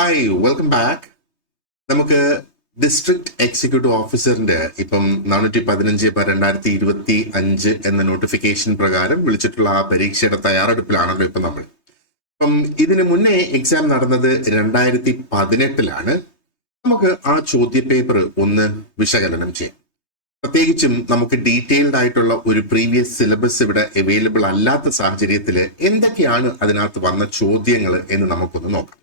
Hi welcome back. നമുക്ക് district executive ഓഫീസറിന്റെ ഇപ്പം 415/2025 എന്ന നോട്ടിഫിക്കേഷൻ പ്രകാരം വിളിച്ചിട്ടുള്ള ആ പരീക്ഷയുടെ തയ്യാറെടുപ്പിലാണല്ലോ ഇപ്പം നമ്മൾ. അപ്പം ഇതിന് മുന്നേ എക്സാം നടന്നത് 2018 നമുക്ക് ആ ചോദ്യ പേപ്പർ ഒന്ന് വിശകലനം ചെയ്യാം. പ്രത്യേകിച്ചും നമുക്ക് ഡീറ്റെയിൽഡ് ആയിട്ടുള്ള ഒരു പ്രീവിയസ് സിലബസ് ഇവിടെ അവൈലബിൾ അല്ലാത്ത സാഹചര്യത്തിൽ എന്തൊക്കെയാണ് അതിനകത്ത് വന്ന ചോദ്യങ്ങൾ എന്ന് നമുക്കൊന്ന് നോക്കാം.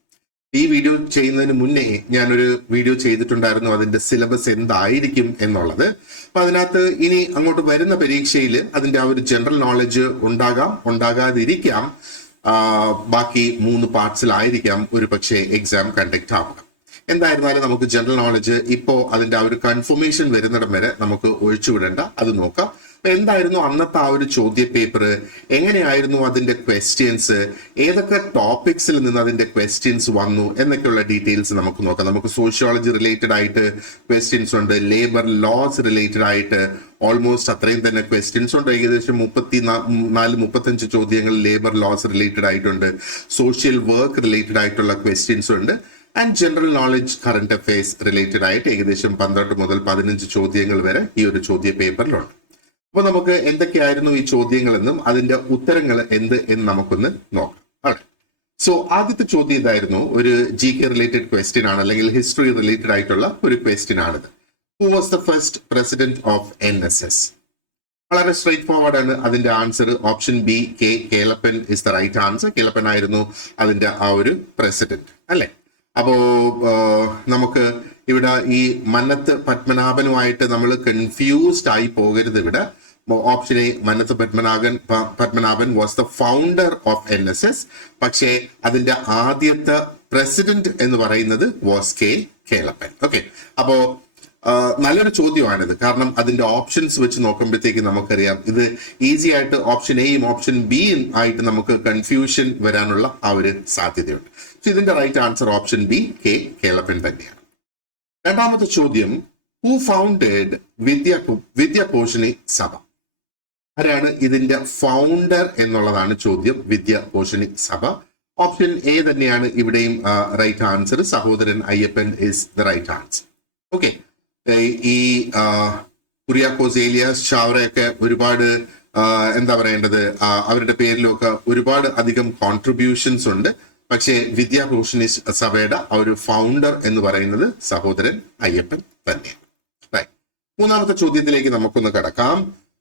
ഈ വീഡിയോ ചെയ്യുന്നതിന് മുന്നേ ഞാനൊരു വീഡിയോ ചെയ്തിട്ടുണ്ടായിരുന്നു അതിന്റെ സിലബസ് എന്തായിരിക്കും എന്നുള്ളത്. അപ്പൊ അതിനകത്ത് ഇനി അങ്ങോട്ട് വരുന്ന പരീക്ഷയിൽ അതിന്റെ ആ ഒരു ജനറൽ നോളജ് ഉണ്ടാകാം, ഉണ്ടാകാതിരിക്കാം. ബാക്കി 3 പാർട്സിലായിരിക്കാം ഒരു പക്ഷേ എക്സാം കണ്ടക്ട് ആവുക. എന്തായിരുന്നാലും നമുക്ക് ജനറൽ നോളജ് ഇപ്പോ അതിന്റെ ആ ഒരു കൺഫർമേഷൻ വരുന്നിടം വരെ നമുക്ക് ഒഴിച്ചുവിടേണ്ട, അത് നോക്കാം. എന്തായിരുന്നു അന്നത്തെ ആ ഒരു ചോദ്യ പേപ്പർ, എങ്ങനെയായിരുന്നു അതിന്റെ ക്വസ്റ്റ്യൻസ്, ഏതൊക്കെ ടോപ്പിക്സിൽ നിന്ന് അതിന്റെ ക്വസ്റ്റ്യൻസ് വന്നു എന്നൊക്കെയുള്ള ഡീറ്റെയിൽസ് നമുക്ക് നോക്കാം. നമുക്ക് സോഷ്യോളജി റിലേറ്റഡ് ആയിട്ട് ക്വസ്റ്റ്യൻസ് ഉണ്ട്, ലേബർ ലോസ് റിലേറ്റഡ് ആയിട്ട് ഓൾമോസ്റ്റ് അത്രയും തന്നെ ക്വസ്റ്റ്യൻസ് ഉണ്ട്. ഏകദേശം 34-35 ചോദ്യങ്ങൾ ലേബർ ലോസ് റിലേറ്റഡ് ആയിട്ടുണ്ട്, സോഷ്യൽ വർക്ക് റിലേറ്റഡ് ആയിട്ടുള്ള ക്വസ്റ്റ്യൻസ് ഉണ്ട്, and general knowledge current affairs related ആയിട്ട് ഏകദേശം 12 മുതൽ 15 ചോദ്യങ്ങൾ വരെ ഈ ഒരു ചോദ്യ പേപ്പറിലുണ്ട്. അപ്പൊ നമുക്ക് എന്തൊക്കെയായിരുന്നു ഈ ചോദ്യങ്ങളെന്നും അതിന്റെ ഉത്തരങ്ങൾ എന്ന് നമുക്കൊന്ന് നോക്കാം. അതെ, സോ ആദ്യത്തെ ചോദ്യം ഇതായിരുന്നു. ഒരു GK റിലേറ്റഡ് ക്വസ്റ്റ്യൻ ആണ്, അല്ലെങ്കിൽ ഹിസ്റ്ററി റിലേറ്റഡ് ആയിട്ടുള്ള ഒരു ക്വസ്റ്റ്യൻ ആണിത്. Who was the first president of NSS? വളരെ സ്ട്രൈറ്റ് ഫോർവേഡ് ആണ് അതിന്റെ answer. Option B Kelappan is the right answer. Kelappan ആയിരുന്നു അതിന്റെ ആ ഒരു പ്രസിഡന്റ്, അല്ലെ? അപ്പോ നമുക്ക് ഇവിടെ ഈ മന്നത്ത് പത്മനാഭനുമായിട്ട് നമ്മൾ കൺഫ്യൂസ്ഡ് ആയി പോകരുത്. ഇവിടെ option A Mannath Padmanabhan was the founder of NSS. പക്ഷേ അതിന്റെ ആദ്യത്തെ പ്രസിഡന്റ് എന്ന് പറയുന്നത് വാസ് കേളപ്പൻ. ഓക്കെ, അപ്പോ നല്ലൊരു ചോദ്യമാണിത്. കാരണം അതിന്റെ ഓപ്ഷൻസ് വെച്ച് നോക്കുമ്പോഴത്തേക്ക് നമുക്കറിയാം ഇത് ഈസി ആയിട്ട് ഓപ്ഷൻ എയും ഓപ്ഷൻ ബിയും ആയിട്ട് നമുക്ക് കൺഫ്യൂഷൻ വരാനുള്ള ആ ഒരു സാധ്യതയുണ്ട്. സോ ഇതിന്റെ right answer option B Kelappan തന്നെയാണ്. രണ്ടാമത്തെ ചോദ്യം, ഹു ഫൗണ്ടഡ് വിദ്യാപോഷിണി സഭ? ആരാണ് ഇതിന്റെ ഫൗണ്ടർ എന്നുള്ളതാണ് ചോദ്യം. വിദ്യാപോഷിണി സഭ. ഓപ്ഷൻ എ തന്നെയാണ് ഇവിടെയും right answer. Sahodaran Ayyappan is the right answer. Okay, ഈ കുര്യാക്കോസ് ഏലിയാസ് ചാവറയൊക്കെ ഒരുപാട് എന്താ പറയേണ്ടത്, അവരുടെ പേരിലൊക്കെ ഒരുപാട് അധികം കോൺട്രിബ്യൂഷൻസ് ഉണ്ട്. പക്ഷേ വിദ്യാഭൂഷണി സഭയുടെ ആ ഒരു ഫൗണ്ടർ എന്ന് പറയുന്നത് സഹോദരൻ അയ്യപ്പൻ തന്നെയാണ്. റൈറ്റ്, മൂന്നാമത്തെ ചോദ്യത്തിലേക്ക് നമുക്കൊന്ന് കടക്കാം.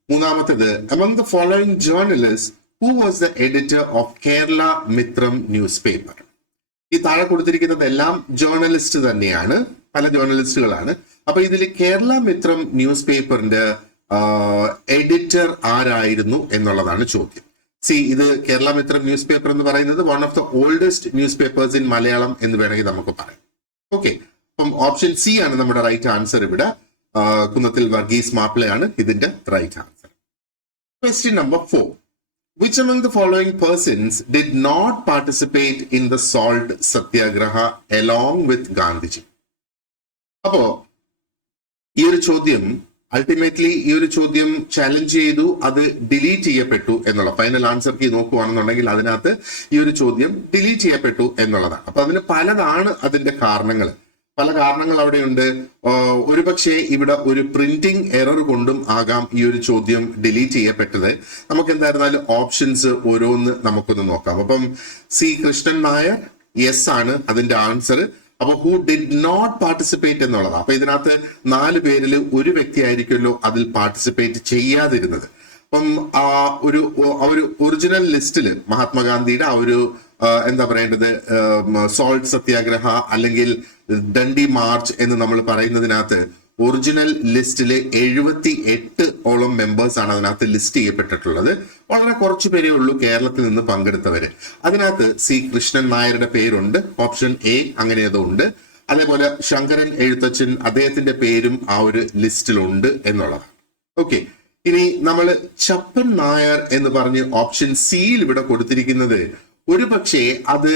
മൂന്നാമത്തേത്, among the following journalist who was the editor of Kerala Mithram newspaper? ഈ താഴെ കൊടുത്തിരിക്കുന്നത് എല്ലാം ജേർണലിസ്റ്റ് തന്നെയാണ്, പല ജേർണലിസ്റ്റുകളാണ്. അപ്പൊ ഇതിൽ കേരള മിത്രം ന്യൂസ് പേപ്പറിന്റെ എഡിറ്റർ ആരായിരുന്നു എന്നുള്ളതാണ് ചോദ്യം. ഇത് കേരള മിത്രം ന്യൂസ് പേപ്പർ എന്ന് പറയുന്നത് one of the oldest news papers in Malayalam എന്ന് വേണമെങ്കിൽ നമുക്ക് പറയാം. ഓക്കെ, അപ്പം ഓപ്ഷൻ സി ആണ് നമ്മുടെ റൈറ്റ് ആൻസർ. ഇവിടെ കുന്നത്തിൽ വർഗീസ് മാപ്പിളയാണ് ഇതിന്റെ right answer. Question number 4, which among the following persons did not participate in the salt satyagraha along with Gandhiji? അപ്പോ ഈ ഒരു ചോദ്യം അൾട്ടിമേറ്റ്ലി ഈ ഒരു ചോദ്യം ചാലഞ്ച് ചെയ്തു, അത് ഡിലീറ്റ് ചെയ്യപ്പെട്ടു എന്നുള്ള ഫൈനൽ ആൻസർ കീ നോക്കുകയാണെന്നുണ്ടെങ്കിൽ അതിനകത്ത് ഈ ഒരു ചോദ്യം ഡിലീറ്റ് ചെയ്യപ്പെട്ടു എന്നുള്ളതാണ്. അപ്പൊ അതിന് പലതാണ് അതിന്റെ കാരണങ്ങൾ. പല കാരണങ്ങൾ അവിടെയുണ്ട്. ഒരുപക്ഷെ ഇവിടെ ഒരു പ്രിന്റിംഗ് എറർ കൊണ്ടും ആകാം ഈ ഒരു ചോദ്യം ഡിലീറ്റ് ചെയ്യപ്പെട്ടത്. നമുക്ക് എന്തായിരുന്നാലും ഓപ്ഷൻസ് ഓരോന്ന് നമുക്കൊന്ന് നോക്കാം. അപ്പം സി കൃഷ്ണൻ നായർ യെസ് ആണ് അതിന്റെ ആൻസർ. അപ്പൊ ഹു ഡിഡ് നോട്ട് പാർട്ടിസിപ്പേറ്റ് എന്നുള്ളതാണ്. അപ്പൊ ഇതിനകത്ത് 4 പേരിൽ ഒരു വ്യക്തി ആയിരിക്കുമല്ലോ അതിൽ പാർട്ടിസിപ്പേറ്റ് ചെയ്യാതിരുന്നത്. അപ്പം ആ ഒരു ഒറിജിനൽ ലിസ്റ്റില് മഹാത്മാഗാന്ധിയുടെ ആ ഒരു എന്താ പറയേണ്ടത്, സോൾട്ട് സത്യാഗ്രഹ അല്ലെങ്കിൽ ദണ്ഡി മാർച്ച് എന്ന് നമ്മൾ പറയുന്നതിനകത്ത് ഒറിജിനൽ ലിസ്റ്റില് 78 മെമ്പേഴ്സ് ആണ് അതിനകത്ത് ലിസ്റ്റ് ചെയ്യപ്പെട്ടിട്ടുള്ളത്. വളരെ കുറച്ചു പേരേ ഉള്ളൂ കേരളത്തിൽ നിന്ന് പങ്കെടുത്തവര്. അതിനകത്ത് സി കൃഷ്ണൻ നായരുടെ പേരുണ്ട്, ഓപ്ഷൻ എ അങ്ങനെ അതുണ്ട്. അതേപോലെ ശങ്കരൻ എഴുത്തച്ഛൻ, അദ്ദേഹത്തിന്റെ പേരും ആ ഒരു ലിസ്റ്റിലുണ്ട് എന്നുള്ളതാണ്. ഓക്കെ, ഇനി നമ്മൾ ചപ്പൻ നായർ എന്ന് പറഞ്ഞ് ഓപ്ഷൻ സിയിൽ ഇവിടെ കൊടുത്തിരിക്കുന്നത് ഒരു പക്ഷേ അത്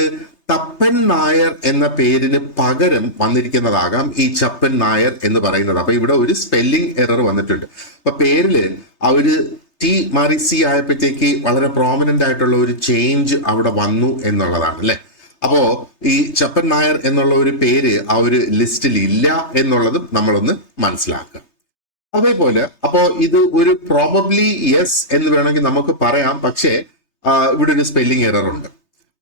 തപ്പൻ നായർ എന്ന പേരിന് പകരം വന്നിരിക്കുന്നതാകാം ഈ ചപ്പൻ നായർ എന്ന് പറയുന്നത്. അപ്പൊ ഇവിടെ ഒരു സ്പെല്ലിംഗ് എറർ വന്നിട്ടുണ്ട്. അപ്പൊ പേരില് ആ ഒരു ടി മാറി സി ആയപ്പോഴത്തേക്ക് വളരെ പ്രോമിനന്റ് ആയിട്ടുള്ള ഒരു ചേഞ്ച് അവിടെ വന്നു എന്നുള്ളതാണ്, അല്ലെ? അപ്പോ ഈ ചപ്പൻ നായർ എന്നുള്ള ഒരു പേര് ആ ഒരു ലിസ്റ്റിൽ ഇല്ല എന്നുള്ളതും നമ്മളൊന്ന് മനസ്സിലാക്കുക. അതേപോലെ അപ്പോ ഇത് ഒരു പ്രോബബ്ലി യെസ് എന്ന് വേണമെങ്കിൽ നമുക്ക് പറയാം, പക്ഷേ ഇവിടെ ഒരു സ്പെല്ലിംഗ് എറർ ഉണ്ട്.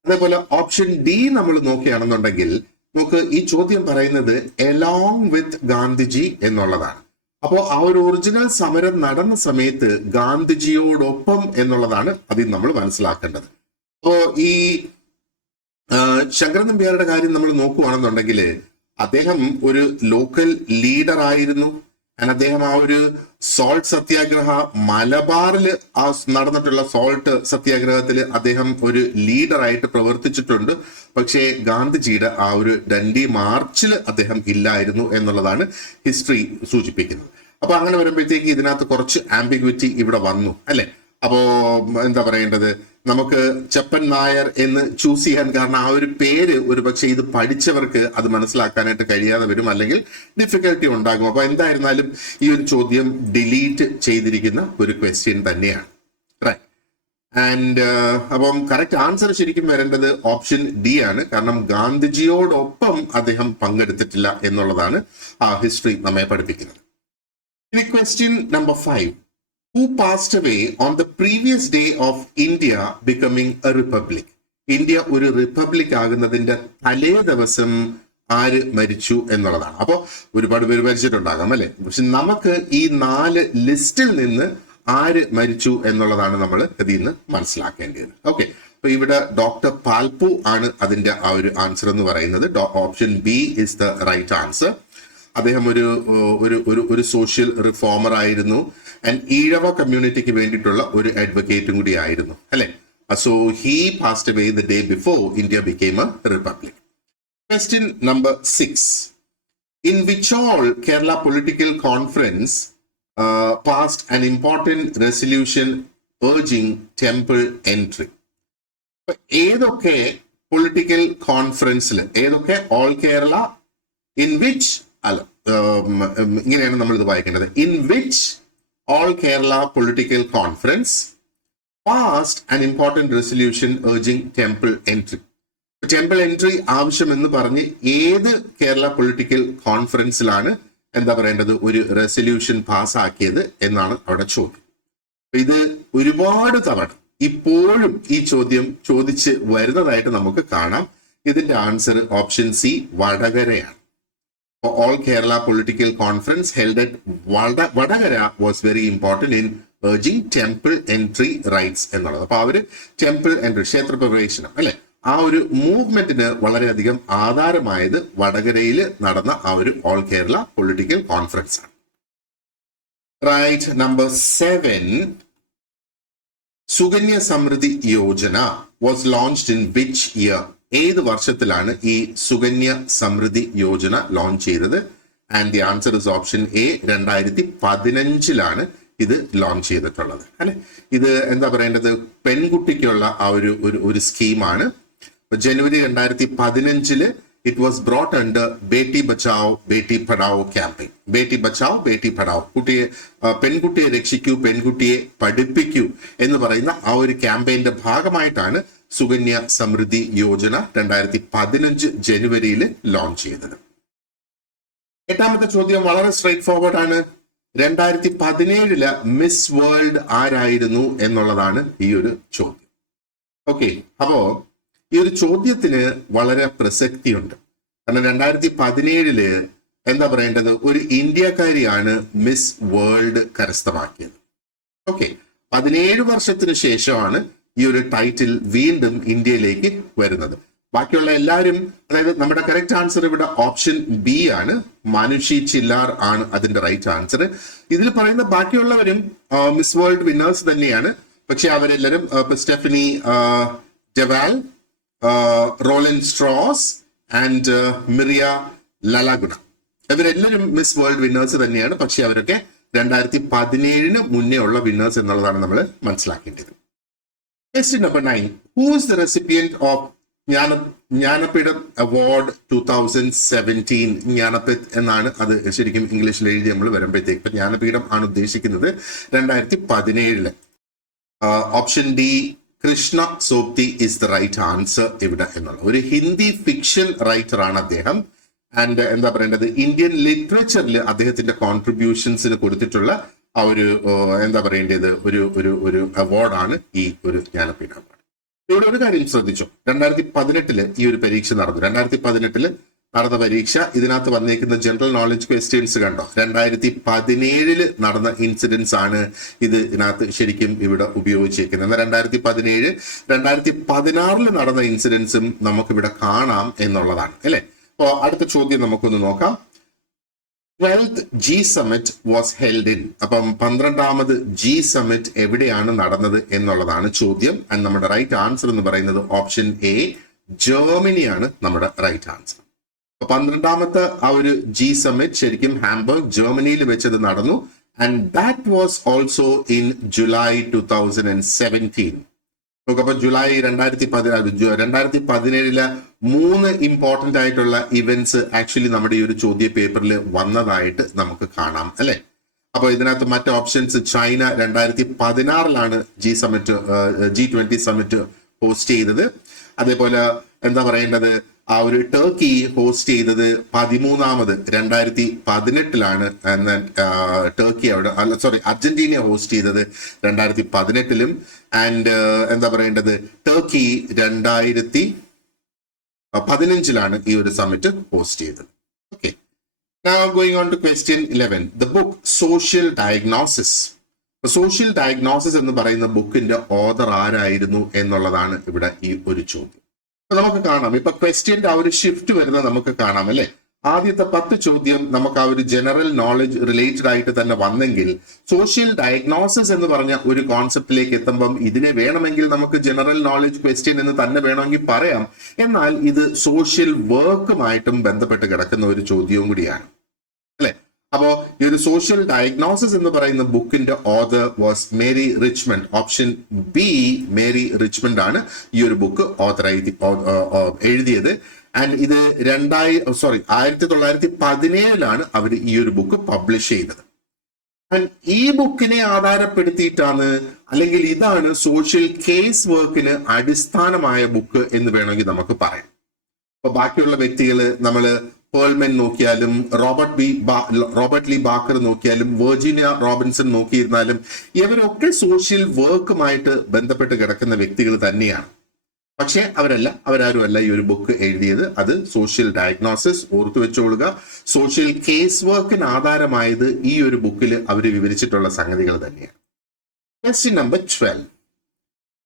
അതേപോലെ ഓപ്ഷൻ ഡി നമ്മൾ നോക്കുകയാണെന്നുണ്ടെങ്കിൽ നമുക്ക് ഈ ചോദ്യം പറയുന്നത് എലോങ് വിത്ത് ഗാന്ധിജി എന്നുള്ളതാണ്. അപ്പോൾ ആ ഒരു ഒറിജിനൽ സമരം നടന്ന സമയത്ത് ഗാന്ധിജിയോടൊപ്പം എന്നുള്ളതാണ് അതിൽ നമ്മൾ മനസ്സിലാക്കേണ്ടത്. അപ്പോ ഈ ശങ്കരൻ നമ്പ്യാരുടെ കാര്യം നമ്മൾ നോക്കുകയാണെന്നുണ്ടെങ്കിൽ അദ്ദേഹം ഒരു ലോക്കൽ ലീഡർ ആയിരുന്നു. അദ്ദേഹം ആ ഒരു സോൾട്ട് സത്യാഗ്രഹ മലബാറിൽ ആ നടന്നിട്ടുള്ള സോൾട്ട് സത്യാഗ്രഹത്തിൽ അദ്ദേഹം ഒരു ലീഡറായിട്ട് പ്രവർത്തിച്ചിട്ടുണ്ട്. പക്ഷേ ഗാന്ധിജിയുടെ ആ ഒരു ഡൻഡി മാർച്ചിൽ അദ്ദേഹം ഇല്ലായിരുന്നു എന്നുള്ളതാണ് ഹിസ്റ്ററി സൂചിപ്പിക്കുന്നത്. അപ്പൊ അങ്ങനെ വരുമ്പോഴത്തേക്ക് ഇതിനകത്ത് കുറച്ച് ആംബിഗ്വിറ്റി ഇവിടെ വന്നു അല്ലെ. അപ്പോ എന്താ പറയേണ്ടത്, നമുക്ക് ചപ്പൻ നായർ എന്ന് ചൂസ് ചെയ്യാൻ കാരണം ആ ഒരു പേര് ഒരു പക്ഷെ ഇത് പഠിച്ചവർക്ക് അത് മനസ്സിലാക്കാനായിട്ട് കഴിയാതെ വരും, അല്ലെങ്കിൽ ഡിഫിക്കൽട്ടി ഉണ്ടാകും. അപ്പൊ എന്തായിരുന്നാലും ഈ ഒരു ചോദ്യം ഡിലീറ്റ് ചെയ്തിരിക്കുന്ന ഒരു ക്വസ്റ്റ്യൻ തന്നെയാണ്. റൈറ്റ്. ആൻഡ് അപ്പം കറക്റ്റ് ആൻസർ ശരിക്കും വരേണ്ടത് ഓപ്ഷൻ ഡി ആണ്. കാരണം ഗാന്ധിജിയോടൊപ്പം അദ്ദേഹം പങ്കെടുത്തിട്ടില്ല എന്നുള്ളതാണ് ആ ഹിസ്റ്ററി നമ്മെ പഠിപ്പിക്കുന്നത്. ഇനി question number 5. Who passed away on the previous day of India becoming a republic? India ഒരു റിപ്പബ്ലിക് ആകുന്നതിന്റെ തലേ ദിവസം ആര് മരിച്ചു എന്നുള്ളതാണ്. അപ്പോ ഒരുപാട് പേര് മരിച്ചിട്ടുണ്ടാകാം അല്ലെ, പക്ഷെ നമുക്ക് ഈ 4 ലിസ്റ്റിൽ നിന്ന് ആര് മരിച്ചു എന്നുള്ളതാണ് നമ്മൾ ഇതിൽ നിന്ന് മനസ്സിലാക്കേണ്ടത്. ഓക്കെ, അപ്പൊ ഇവിടെ ഡോക്ടർ പാൽപു ആണ് അതിന്റെ ആ ഒരു ആൻസർ എന്ന് പറയുന്നത്. Option B is the right answer. അദ്ദേഹം ഒരു സോഷ്യൽ റിഫോമർ ആയിരുന്നു. ആൻഡ് ഈഴവ കമ്മ്യൂണിറ്റിക്ക് വേണ്ടിയിട്ടുള്ള ഒരു അഡ്വക്കേറ്റും കൂടി ആയിരുന്നു അല്ലെ. So he passed away the day before India became a republic. Question number 6. In which all Kerala political conference passed an important resolution urging temple entry? ഏതൊക്കെ പൊളിറ്റിക്കൽ കോൺഫറൻസിൽ, ഏതൊക്കെ ഓൾ കേരള ഇൻ വിച്ച് അല്ല ഇങ്ങനെയാണ് നമ്മൾ ഇത് വായിക്കേണ്ടത്. In which all Kerala political conference passed an important resolution urging temple entry. Temple entry ആവശ്യമെന്ന് പറഞ്ഞ് ഏത് കേരള പൊളിറ്റിക്കൽ കോൺഫറൻസിലാണ് എന്താ പറയേണ്ടത് ഒരു റെസൊല്യൂഷൻ പാസ്സാക്കിയത് എന്നാണ് അവിടെ ചോദ്യം. ഇത് ഒരുപാട് തവണ ഇപ്പോഴും ഈ ചോദ്യം ചോദിച്ച് വരുന്നതായിട്ട് നമുക്ക് കാണാം. ഇതിന്റെ ആൻസർ ഓപ്ഷൻ സി വടകരയാണ്. All Kerala political conference held at Vadagara was very important in urging temple entry rights എന്നുള്ളത്. അപ്പൊ അവര് ടെമ്പിൾ എൻട്രി, ക്ഷേത്ര പ്രവേശനം അല്ലെ, ആ ഒരു മൂവ്മെന്റിന് വളരെയധികം ആധാരമായത് വടകരയിൽ നടന്ന ആ ഒരു ഓൾ കേരള പൊളിറ്റിക്കൽ കോൺഫറൻസ് ആണ്. Right. Number 7. Sukanya Samriddhi Yojana was launched in which year? ഏത് വർഷത്തിലാണ് ഈ സുകന്യ സമൃദ്ധി യോജന ലോഞ്ച് ചെയ്തത്? And the answer is option A. 2015 ഇത് ലോഞ്ച് ചെയ്തിട്ടുള്ളത് അല്ലെ. ഇത് എന്താ പറയേണ്ടത്, പെൺകുട്ടിക്കുള്ള ആ ഒരു സ്കീമാണ്. ജനുവരി 2015 it was brought under Beti Bachao Beti Padhao campaign. Beti Bachao Beti Padhao, പെൺകുട്ടിയെ രക്ഷിക്കൂ, പെൺകുട്ടിയെ പഠിപ്പിക്കൂ എന്ന് പറയുന്ന ആ ഒരു ക്യാമ്പയിന്റെ ഭാഗമായിട്ടാണ് സുകന്യ സമൃദ്ധി യോജന 2015 ജനുവരിയിൽ ലോഞ്ച് ചെയ്തത്. 8ാമത്തെ ചോദ്യം വളരെ സ്ട്രൈറ്റ് ഫോർവേഡ് ആണ്. 2017 മിസ് വേൾഡ് ആരായിരുന്നു എന്നുള്ളതാണ് ഈ ഒരു ചോദ്യം. ഓക്കെ, അപ്പോ ഈ ഒരു ചോദ്യത്തിന് വളരെ പ്രസക്തിയുണ്ട്. കാരണം 2017 എന്താ പറയേണ്ടത്, ഒരു ഇന്ത്യക്കാരിയാണ് മിസ് വേൾഡ് കരസ്ഥമാക്കിയത്. ഓക്കെ, 17 വർഷത്തിന് ശേഷമാണ് ഈ ഒരു ടൈറ്റിൽ വീണ്ടും ഇന്ത്യയിലേക്ക് വരുന്നത്. ബാക്കിയുള്ള എല്ലാവരും, അതായത് നമ്മുടെ കറക്റ്റ് ആൻസർ ഇവിടെ ഓപ്ഷൻ ബി ആണ്. മാനുഷി ചില്ലാർ ആണ് അതിന്റെ റൈറ്റ് ആൻസർ. ഇതിൽ പറയുന്ന ബാക്കിയുള്ളവരും മിസ് വേൾഡ് വിന്നേഴ്സ് തന്നെയാണ്. പക്ഷെ അവരെല്ലാവരും Stephanie Dewald, റോളിൻ Straus and Miriya ലലാഗുണ, ഇവരെല്ലാവരും മിസ് വേൾഡ് വിന്നേഴ്സ് തന്നെയാണ്. പക്ഷെ അവരൊക്കെ 2017 മുന്നേ ഉള്ള വിന്നേഴ്സ് എന്നുള്ളതാണ് നമ്മൾ മനസ്സിലാക്കേണ്ടത്. Question number 9. Who is the recipient of Jnanpith award 2017? Jnanpith എന്നാണ് അത് ശരിക്കും ഇംഗ്ലീഷിൽ എഴുതി നമ്മൾ വരുമ്പോഴത്തേക്ക്. ഇപ്പൊ ജ്ഞാനപീഠം ആണ് ഉദ്ദേശിക്കുന്നത് 2017. Option D Krishna Sobti is the right answer ഇവിടെ എന്നുള്ള ഒരു ഹിന്ദി ഫിക്ഷൻ റൈറ്റർ ആണ് അദ്ദേഹം. ആൻഡ് എന്താ പറയേണ്ടത്, ഇന്ത്യൻ ലിറ്ററേച്ചറിൽ അദ്ദേഹത്തിന്റെ കോൺട്രിബ്യൂഷൻസിന് കൊടുത്തിട്ടുള്ള ആ ഒരു എന്താ പറയേണ്ടത് ഒരു അവാർഡാണ് ഈ ഒരു ജ്ഞാനപീഠ അവാർഡ്. ഇവിടെ ഒരു കാര്യം ശ്രദ്ധിച്ചോ, 2018 ഈ ഒരു പരീക്ഷ നടന്നു. 2018 നടന്ന പരീക്ഷ, ഇതിനകത്ത് വന്നേക്കുന്ന ജനറൽ നോളജ് ക്വസ്റ്റ്യൻസ് കണ്ടോ, 2017 നടന്ന ഇൻസിഡൻസ് ആണ് ഇതിനകത്ത് ശരിക്കും ഇവിടെ ഉപയോഗിച്ചേക്കുന്നത്. എന്നാൽ 2017, 2016 നടന്ന ഇൻസിഡൻസും നമുക്കിവിടെ കാണാം എന്നുള്ളതാണ് അല്ലെ. അപ്പോ അടുത്ത ചോദ്യം നമുക്കൊന്ന് നോക്കാം. 12th G Summit was held in. അപ്പം 12ാമത് G Summit എവിടെയാണ് നടന്നത് എന്നുള്ളതാണ് ചോദ്യം. ആൻഡ് നമ്മുടെ റൈറ്റ് ആൻസർ എന്ന് പറയുന്നത് ഓപ്ഷൻ എ, ജർമ്മനിയാണ് നമ്മുടെ റൈറ്റ് ആൻസർ. 12ാമത്തെ ആ ഒരു G Summit ശരിക്കും ഹാംബർഗ്, ജർമ്മനിയിൽ വെച്ചത് നടന്നു. And that was also in July 2017. നോക്കപ്പോ ജൂലൈ 2017 3 ഇമ്പോർട്ടന്റ് ആയിട്ടുള്ള ഇവന്റ്സ് ആക്ച്വലി നമ്മുടെ ഈ ഒരു ചോദ്യ പേപ്പറിൽ വന്നതായിട്ട് നമുക്ക് കാണാം അല്ലെ. അപ്പൊ ഇതിനകത്ത് മറ്റ് options, China 2016 G20 summit host ചെയ്തത്. അതേപോലെ എന്താ പറയേണ്ടത്, ആ ഒരു ടർക്കി ഹോസ്റ്റ് ചെയ്തത് 13ാമത് 2018 ടർക്കി അവിടെ അർജന്റീന ഹോസ്റ്റ് ചെയ്തത് 2018. ആൻഡ് എന്താ പറയേണ്ടത്, ടർക്കി 2015 ഈ ഒരു സമ്മിറ്റ് ഹോസ്റ്റ് ചെയ്തത്. Okay, now going on to question 11. The book Social Diagnosis. Social diagnosis എന്ന് പറയുന്ന ബുക്കിന്റെ ഓഥർ ആരായിരുന്നു എന്നുള്ളതാണ് ഇവിടെ ഈ ഒരു ചോദ്യം. നമുക്ക് കാണാം, ഇപ്പൊ ക്വസ്റ്റ്യന്റെ ആ ഒരു ഷിഫ്റ്റ് വരുന്നത് നമുക്ക് കാണാം അല്ലെ. ആദ്യത്തെ 10 ചോദ്യം നമുക്ക് ആ ഒരു ജനറൽ നോളജ് റിലേറ്റഡ് ആയിട്ട് തന്നെ വന്നെങ്കിൽ, സോഷ്യൽ ഡയഗ്നോസിസ് എന്ന് പറഞ്ഞ ഒരു കോൺസെപ്റ്റിലേക്ക് എത്തുമ്പം ഇതിനെ വേണമെങ്കിൽ നമുക്ക് ജനറൽ നോളജ് ക്വസ്റ്റ്യൻ എന്ന് തന്നെ വേണമെങ്കിൽ പറയാം. എന്നാൽ ഇത് സോഷ്യൽ വർക്കുമായിട്ടും ബന്ധപ്പെട്ട് കിടക്കുന്ന ഒരു ചോദ്യവും കൂടിയാണ് അല്ലെ. അപ്പോ ഈ ഒരു സോഷ്യൽ ഡയഗ്നോസിസ് എന്ന് പറയുന്ന ബുക്കിന്റെ author was Mary Richmond. Option B, Mary Richmond ആണ് ഈ ഒരു ബുക്ക് എഴുതിയത്. ആൻഡ് ഇത് 1917 അവർ ഈ ഒരു ബുക്ക് പബ്ലിഷ് ചെയ്തത്. ആൻഡ് ഈ ബുക്കിനെ ആധാരപ്പെടുത്തിയിട്ടാണ്, അല്ലെങ്കിൽ ഇതാണ് സോഷ്യൽ കേസ് വർക്കിന് അടിസ്ഥാനമായ ബുക്ക് എന്ന് വേണമെങ്കിൽ നമുക്ക് പറയാം. അപ്പൊ ബാക്കിയുള്ള വ്യക്തികള് നമ്മള് പേൾമെൻ നോക്കിയാലും, റോബർട്ട് ലീ ബാക്കർ നോക്കിയാലും, വെർജീനിയ റോബിൻസൺ നോക്കിയിരുന്നാലും ഇവരൊക്കെ സോഷ്യൽ വർക്കുമായിട്ട് ബന്ധപ്പെട്ട് കിടക്കുന്ന വ്യക്തികൾ തന്നെയാണ്. പക്ഷെ അവരാരുമല്ല ഈ ഒരു ബുക്ക് എഴുതിയത്. അത് സോഷ്യൽ ഡയഗ്നോസിസ്, ഓർത്തു വെച്ചോളുക. സോഷ്യൽ കേസ് വർക്കിന് ആധാരമായത് ഈ ഒരു ബുക്കിൽ അവർ വിവരിച്ചിട്ടുള്ള സംഗതികൾ തന്നെയാണ്. Question number 12.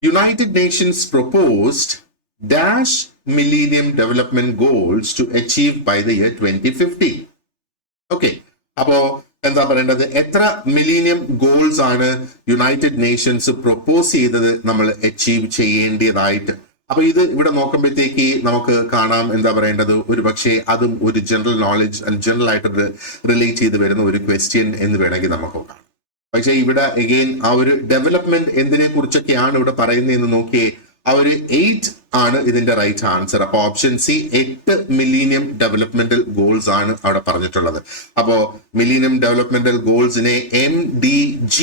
United Nations proposed dash millennium development goals to achieve by the year 2050. Okay, അപ്പോ എന്താ പറയേണ്ടത്, എത്ര മില്ലേനിയം ഗോൾസ് ആണ് യുണൈറ്റഡ് നേഷൻസ് പ്രൊപ്പോസ് ചെയ്തത് നമ്മൾ അച്ചീവ് ചെയ്യേണ്ടതായിട്ട്. അപ്പൊ ഇത് ഇവിടെ നോക്കുമ്പോഴത്തേക്ക് നമുക്ക് കാണാം, എന്താ പറയേണ്ടത്, ഒരു പക്ഷേ അതും ഒരു ജനറൽ നോളജ്, ജനറൽ ആയിട്ട് റിലേറ്റ് ചെയ്ത് വരുന്ന ഒരു ക്വസ്റ്റ്യൻ എന്ന് വേണമെങ്കിൽ നമുക്ക് കാണാം. പക്ഷേ ഇവിടെ അഗെയിൻ ആ ഒരു ഡെവലപ്മെന്റ് എന്തിനെ കുറിച്ചൊക്കെയാണ് ഇവിടെ പറയുന്നതെന്ന് നോക്കിയേ. ആ ഒരു 8 ആണ് ഇതിന്റെ റൈറ്റ് ആൻസർ. അപ്പൊ option C, 8 millennium developmental goals ആണ് അവിടെ പറഞ്ഞിട്ടുള്ളത്. അപ്പോ മില്ലേനിയം ഡെവലപ്മെന്റൽ ഗോൾസിനെ MDG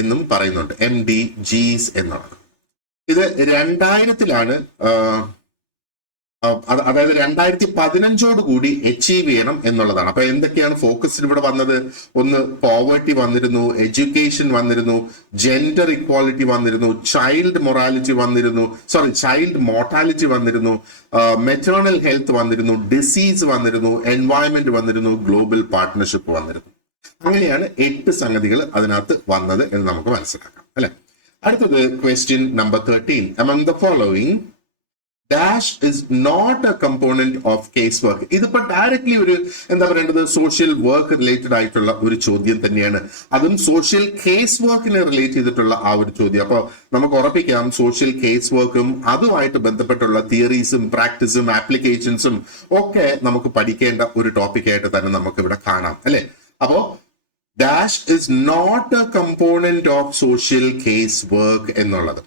എന്നും പറയുന്നുണ്ട്, MDGs എന്നുള്ളത്. ഇത് 2000 അതായത് 2015 കൂടി അച്ചീവ് ചെയ്യണം എന്നുള്ളതാണ്. അപ്പൊ എന്തൊക്കെയാണ് ഫോക്കസിൽ ഇവിടെ വന്നത്? ഒന്ന് പോവർട്ടി വന്നിരുന്നു, എഡ്യൂക്കേഷൻ വന്നിരുന്നു, ജെൻഡർ ഇക്വാലിറ്റി വന്നിരുന്നു, ചൈൽഡ് മോർട്ടാലിറ്റി വന്നിരുന്നു, മെറ്റേണൽ ഹെൽത്ത് വന്നിരുന്നു, ഡിസീസ് വന്നിരുന്നു, എൻവയോൺമെന്റ് വന്നിരുന്നു, ഗ്ലോബൽ പാർട്ട്ണർഷിപ്പ് വന്നിരുന്നു. അങ്ങനെയാണ് 8 സംഗതികൾ അതിനകത്ത് വന്നത് എന്ന് നമുക്ക് മനസ്സിലാക്കാം അല്ലെ. അടുത്തത് question number 13. Among the following dash is not a component of casework. ഇതിപ്പോ ഡയറക്ട്ലി ഒരു എന്താ പറയേണ്ടത്, സോഷ്യൽ വർക്ക് റിലേറ്റഡ് ആയിട്ടുള്ള ഒരു ചോദ്യം തന്നെയാണ്. അതും സോഷ്യൽ കേസ് വർക്കിനെ റിലേറ്റ് ചെയ്തിട്ടുള്ള ആ ഒരു ചോദ്യം. അപ്പൊ നമുക്ക് ഉറപ്പിക്കാം, സോഷ്യൽ കേസ് വർക്കും അതുമായിട്ട് ബന്ധപ്പെട്ടുള്ള തിയറീസും പ്രാക്ടീസും ആപ്ലിക്കേഷൻസും ഒക്കെ നമുക്ക് പഠിക്കേണ്ട ഒരു ടോപ്പിക്കായിട്ട് തന്നെ നമുക്ക് ഇവിടെ കാണാം അല്ലെ. അപ്പോ dash is not a component of social case work എന്നുള്ളത്.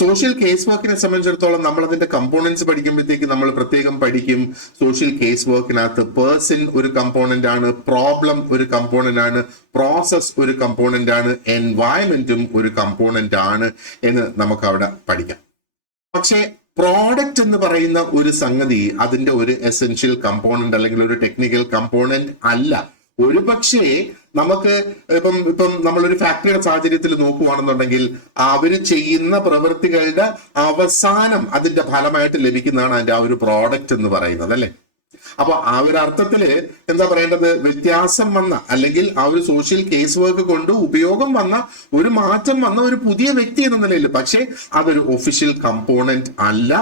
സോഷ്യൽ കേസ് വർക്കിനെ സംബന്ധിച്ചിടത്തോളം നമ്മൾ അതിന്റെ കമ്പോണൻസ് പഠിക്കുമ്പോഴത്തേക്ക് നമ്മൾ പ്രത്യേകം പഠിക്കും. സോഷ്യൽ കേസ് വർക്കിനകത്ത് പേഴ്സൺ ഒരു കമ്പോണന്റ് ആണ്, പ്രോബ്ലം ഒരു കമ്പോണന്റ് ആണ്, പ്രോസസ് ഒരു കമ്പോണന്റ് ആണ്, എൻവയൺമെന്റും ഒരു കമ്പോണന്റ് ആണ് എന്ന് നമുക്ക് അവിടെ പഠിക്കാം. പക്ഷേ പ്രോഡക്റ്റ് എന്ന് പറയുന്ന ഒരു സംഗതി അതിന്റെ ഒരു എസെൻഷ്യൽ കമ്പോണന്റ് അല്ലെങ്കിൽ ഒരു ടെക്നിക്കൽ കമ്പോണന്റ് അല്ല. ഒരു പക്ഷേ നമുക്ക് ഇപ്പം നമ്മളൊരു ഫാക്ടറിയുടെ സാഹചര്യത്തിൽ നോക്കുകയാണെന്നുണ്ടെങ്കിൽ അവര് ചെയ്യുന്ന പ്രവൃത്തികളുടെ അവസാനം അതിന്റെ ഫലമായിട്ട് ലഭിക്കുന്നതാണ് അതിന്റെ ആ ഒരു പ്രോഡക്റ്റ് എന്ന് പറയുന്നത്, അല്ലെ? അപ്പൊ ആ ഒരു അർത്ഥത്തില് എന്താ പറയേണ്ടത്, വ്യത്യാസം വന്ന അല്ലെങ്കിൽ ആ ഒരു സോഷ്യൽ കേസ് വർക്ക് കൊണ്ട് ഉപയോഗം വന്ന ഒരു മാറ്റം വന്ന ഒരു പുതിയ വ്യക്തി എന്ന നിലയിൽ, പക്ഷേ അതൊരു ഒഫീഷ്യൽ കമ്പോണന്റ് അല്ല.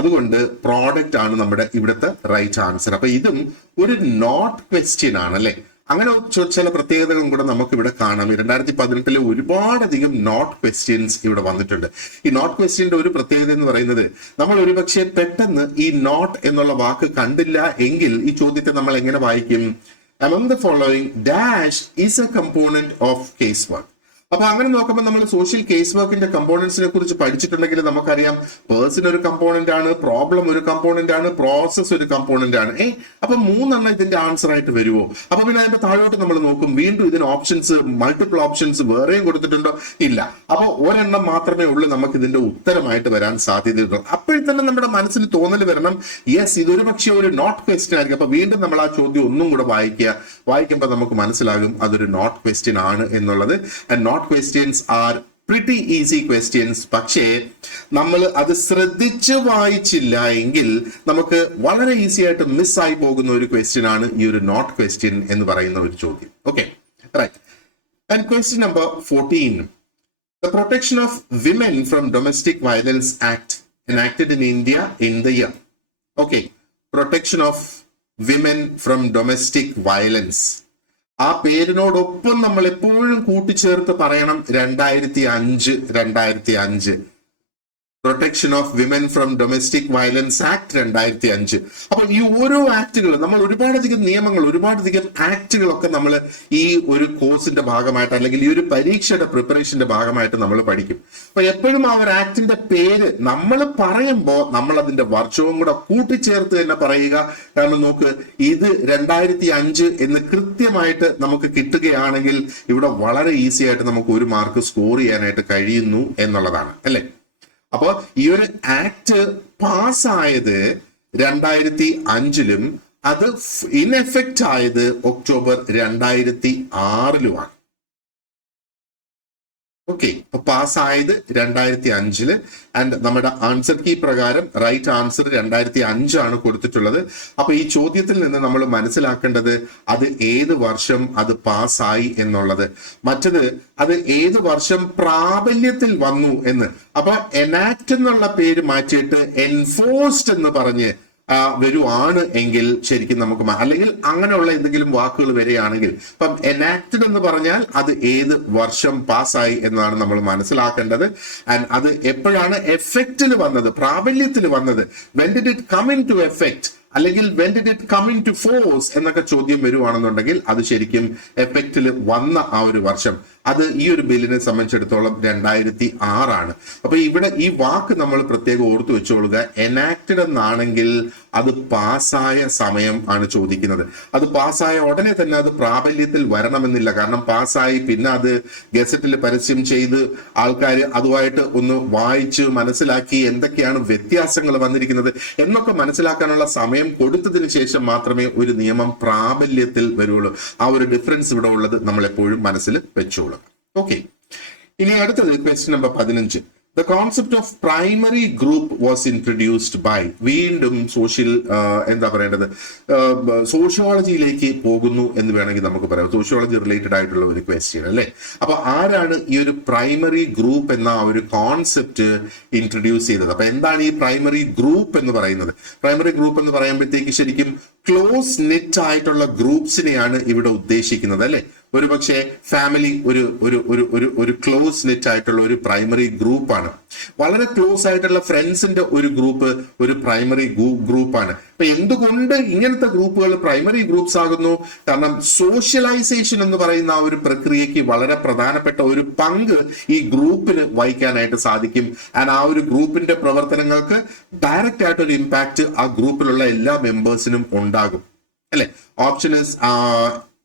അതുകൊണ്ട് പ്രോഡക്റ്റ് ആണ് നമ്മുടെ ഇവിടുത്തെ റൈറ്റ് ആൻസർ. അപ്പൊ ഇതും ഒരു നോട്ട് ക്വസ്റ്റ്യൻ ആണ്, അല്ലെ? അങ്ങനെ ചില പ്രത്യേകതകളും കൂടെ നമുക്ക് ഇവിടെ കാണാം. 2018 ഒരുപാടധികം നോട്ട് ക്വസ്റ്റ്യൻസ് ഇവിടെ വന്നിട്ടുണ്ട്. ഈ നോട്ട് ക്വസ്റ്റ്യന്റെ ഒരു പ്രത്യേകത എന്ന് പറയുന്നത്, നമ്മൾ ഒരുപക്ഷെ പെട്ടെന്ന് ഈ നോട്ട് എന്നുള്ള വാക്ക് കണ്ടില്ല എങ്കിൽ ഈ ചോദ്യത്തെ നമ്മൾ എങ്ങനെ വായിക്കും? among the following dash is a component of casework. അപ്പൊ അങ്ങനെ നോക്കുമ്പോൾ നമ്മൾ സോഷ്യൽ കേസ് വർക്കിന്റെ കമ്പോണൻസിനെ കുറിച്ച് പഠിച്ചിട്ടുണ്ടെങ്കിൽ നമുക്കറിയാം പേഴ്സൺ ഒരു കമ്പോണന്റ് ആണ്, പ്രോബ്ലം ഒരു കമ്പോണന്റ് ആണ്, പ്രോസസ് ഒരു കമ്പോണന്റ് ആണ്. അപ്പൊ 3 ഇതിന്റെ ആൻസർ ആയിട്ട് വരുമോ? അപ്പൊ പിന്നെ അതിന്റെ താഴോട്ട് നമ്മൾ നോക്കും, വീണ്ടും ഇതിന് ഓപ്ഷൻസ്, മൾട്ടിപ്പിൾ ഓപ്ഷൻസ് വേറെയും കൊടുത്തിട്ടുണ്ടോ? ഇല്ല. അപ്പൊ ഒരെണ്ണം മാത്രമേ ഉള്ളൂ നമുക്ക് ഇതിന്റെ ഉത്തരമായിട്ട് വരാൻ സാധ്യതയുള്ളൂ. അപ്പോഴും തന്നെ നമ്മുടെ മനസ്സിൽ തോന്നൽ വരണം, യെസ് ഇതൊരു പക്ഷേ ഒരു നോട്ട് ക്വസ്റ്റ്യൻ ആയിരിക്കും. അപ്പൊ വീണ്ടും നമ്മൾ ആ ചോദ്യം ഒന്നും കൂടെ വായിക്കുമ്പോൾ നമുക്ക് മനസ്സിലാകും അതൊരു നോട്ട് ക്വസ്റ്റ്യൻ ആണ് എന്നുള്ളത്. Not questions are pretty easy questions. പക്ഷേ നമ്മൾ അത് ശ്രദ്ധിച്ച് വായിച്ചില്ല എങ്കിൽ നമുക്ക് വളരെ ഈസി ആയിട്ട് മിസ്സായി പോകുന്ന ഒരു ക്വസ്റ്റ്യൻ ആണ് ഈ ഒരു നോട്ട് ക്വസ്റ്റ്യൻ എന്ന് പറയുന്ന ഒരു ചോദ്യം. Okay, right. And question number 14. The Protection of Women from Domestic Violence Act enacted in India in the year. Okay, Protection of Women from Domestic Violence. ആ പേരിനോടൊപ്പം നമ്മൾ എപ്പോഴും കൂട്ടിച്ചേർത്ത് പറയണം 2005. Protection of women from domestic violence act 2005. അപ്പൊ ഈ ഓരോ ആക്ടുകൾ നമ്മൾ ഒരുപാടധികം നിയമങ്ങൾ, ഒരുപാടധികം ആക്ടുകളൊക്കെ നമ്മൾ ഈ ഒരു കോഴ്സിന്റെ ഭാഗമായിട്ട് അല്ലെങ്കിൽ ഈ ഒരു പരീക്ഷയുടെ പ്രിപ്പറേഷന്റെ ഭാഗമായിട്ട് നമ്മൾ പഠിക്കും. അപ്പൊ എപ്പോഴും ആ ഒരു ആക്ടിന്റെ പേര് നമ്മൾ പറയുമ്പോൾ നമ്മൾ അതിന്റെ വർഷവും കൂടെ കൂട്ടിച്ചേർത്ത് തന്നെ പറയുക. കാരണം നോക്ക്, ഇത് 2005 എന്ന് കൃത്യമായിട്ട് നമുക്ക് കിട്ടുകയാണെങ്കിൽ ഇവിടെ വളരെ ഈസി ആയിട്ട് നമുക്ക് 1 മാർക്ക് സ്കോർ ചെയ്യാനായിട്ട് കഴിയുന്നു എന്നുള്ളതാണ്, അല്ലെ? അപ്പൊ ഈ ഒരു ആക്ട് പാസ്സായത് 2005 അത് ഇൻ എഫക്റ്റ് ആയത് ഒക്ടോബർ 2006 ഓക്കെ, അപ്പൊ പാസ്സായത് 2005 ആൻഡ് നമ്മുടെ ആൻസർ കീ പ്രകാരം റൈറ്റ് ആൻസർ 2005 ആണ് കൊടുത്തിട്ടുള്ളത്. അപ്പൊ ഈ ചോദ്യത്തിൽ നിന്ന് നമ്മൾ മനസ്സിലാക്കേണ്ടത് അത് ഏത് വർഷം അത് പാസ്സായി എന്നുള്ളത്, മറ്റത് അത് ഏത് വർഷം പ്രാബല്യത്തിൽ വന്നു എന്ന്. അപ്പൊ എനാക്ട് എന്നുള്ള പേര് മാറ്റിയിട്ട് എൻഫോഴ്സ്ഡ് എന്ന് പറഞ്ഞ് വരുവാണ് എങ്കിൽ ശരിക്കും നമുക്ക്, അല്ലെങ്കിൽ അങ്ങനെയുള്ള എന്തെങ്കിലും വാക്കുകൾ വരികയാണെങ്കിൽ, ഇപ്പം എനാക്റ്റഡ് എന്ന് പറഞ്ഞാൽ അത് ഏത് വർഷം പാസ്സായി എന്നാണ് നമ്മൾ മനസ്സിലാക്കേണ്ടത്. ആൻഡ് അത് എപ്പോഴാണ് എഫക്റ്റിൽ വന്നത്, പ്രാബല്യത്തിൽ വന്നത്, when did it come into effect അല്ലെങ്കിൽ when did it come into force എന്നൊക്കെ ചോദ്യം വരുവാണെന്നുണ്ടെങ്കിൽ അത് ശരിക്കും എഫക്റ്റിൽ വന്ന ആ ഒരു വർഷം, അത് ഈ ഒരു ബില്ലിനെ സംബന്ധിച്ചിടത്തോളം 2006 ആണ്. അപ്പൊ ഇവിടെ ഈ വാക്ക് നമ്മൾ പ്രത്യേകം ഓർത്തു വെച്ചോളുക. എനാക്റ്റഡ് എന്നാണെങ്കിൽ അത് പാസ്സായ സമയം ആണ് ചോദിക്കുന്നത്. അത് പാസ്സായ ഉടനെ തന്നെ അത് പ്രാബല്യത്തിൽ വരണമെന്നില്ല. കാരണം പാസ്സായി പിന്നെ അത് ഗസറ്റിൽ പരസ്യം ചെയ്ത് ആൾക്കാർ അതുമായിട്ട് ഒന്ന് വായിച്ച് മനസ്സിലാക്കി എന്തൊക്കെയാണ് വ്യത്യാസങ്ങൾ വന്നിരിക്കുന്നത് എന്നൊക്കെ മനസ്സിലാക്കാനുള്ള സമയം കൊടുത്തതിന് ശേഷം മാത്രമേ ഒരു നിയമം പ്രാബല്യത്തിൽ വരുള്ളൂ. ആ ഒരു ഡിഫറൻസ് ഇവിടെ ഉള്ളത് നമ്മൾ എപ്പോഴും മനസ്സിൽ വെച്ചോളൂ. ഓക്കെ, ഇനി അടുത്തത് question number 15. The concept of primary group was introduced by, വീണ്ടും എന്താ പറയേണ്ടത്, സോഷ്യോളജിയിലേക്ക് പോകുന്നു എന്ന് വേണമെങ്കിൽ നമുക്ക് പറയാം. സോഷ്യോളജി റിലേറ്റഡ് ആയിട്ടുള്ള ഒരു ക്വസ്റ്റ്യൻ അല്ലേ. അപ്പൊ ആരാണ് ഈ ഒരു പ്രൈമറി ഗ്രൂപ്പ് എന്ന ഒരു കോൺസെപ്റ്റ് ഇൻട്രൊഡ്യൂസ് ചെയ്തത്? അപ്പൊ എന്താണ് ഈ പ്രൈമറി ഗ്രൂപ്പ് എന്ന് പറയുന്നത്? പ്രൈമറി ഗ്രൂപ്പ് എന്ന് പറയുമ്പോഴത്തേക്ക് ശരിക്കും ക്ലോസ് നെറ്റ് ആയിട്ടുള്ള ഗ്രൂപ്പ്സിനെയാണ് ഇവിടെ ഉദ്ദേശിക്കുന്നത്, അല്ലെ? ഒരുപക്ഷെ ഫാമിലി ഒരു ഒരു ഒരു ഒരു ഒരു ക്ലോസ് നെറ്റ് ആയിട്ടുള്ള ഒരു പ്രൈമറി ഗ്രൂപ്പാണ്. വളരെ ക്ലോസ് ആയിട്ടുള്ള ഫ്രണ്ട്സിന്റെ ഒരു ഗ്രൂപ്പ് ഒരു പ്രൈമറി ഗ്രൂപ്പാണ്. അപ്പൊ എന്തുകൊണ്ട് ഇങ്ങനത്തെ ഗ്രൂപ്പുകൾ പ്രൈമറി ഗ്രൂപ്പ്സ് ആകുന്നു? കാരണം സോഷ്യലൈസേഷൻ എന്ന് പറയുന്ന ആ ഒരു പ്രക്രിയയ്ക്ക് വളരെ പ്രധാനപ്പെട്ട ഒരു പങ്ക് ഈ ഗ്രൂപ്പിന് വഹിക്കാനായിട്ട് സാധിക്കും. ആൻഡ് ആ ഒരു ഗ്രൂപ്പിന്റെ പ്രവർത്തനങ്ങൾക്ക് ഡയറക്റ്റ് ആയിട്ടൊരു ഇമ്പാക്ട് ആ ഗ്രൂപ്പിലുള്ള എല്ലാ മെമ്പേഴ്സിനും ഉണ്ടാകും അല്ലെ.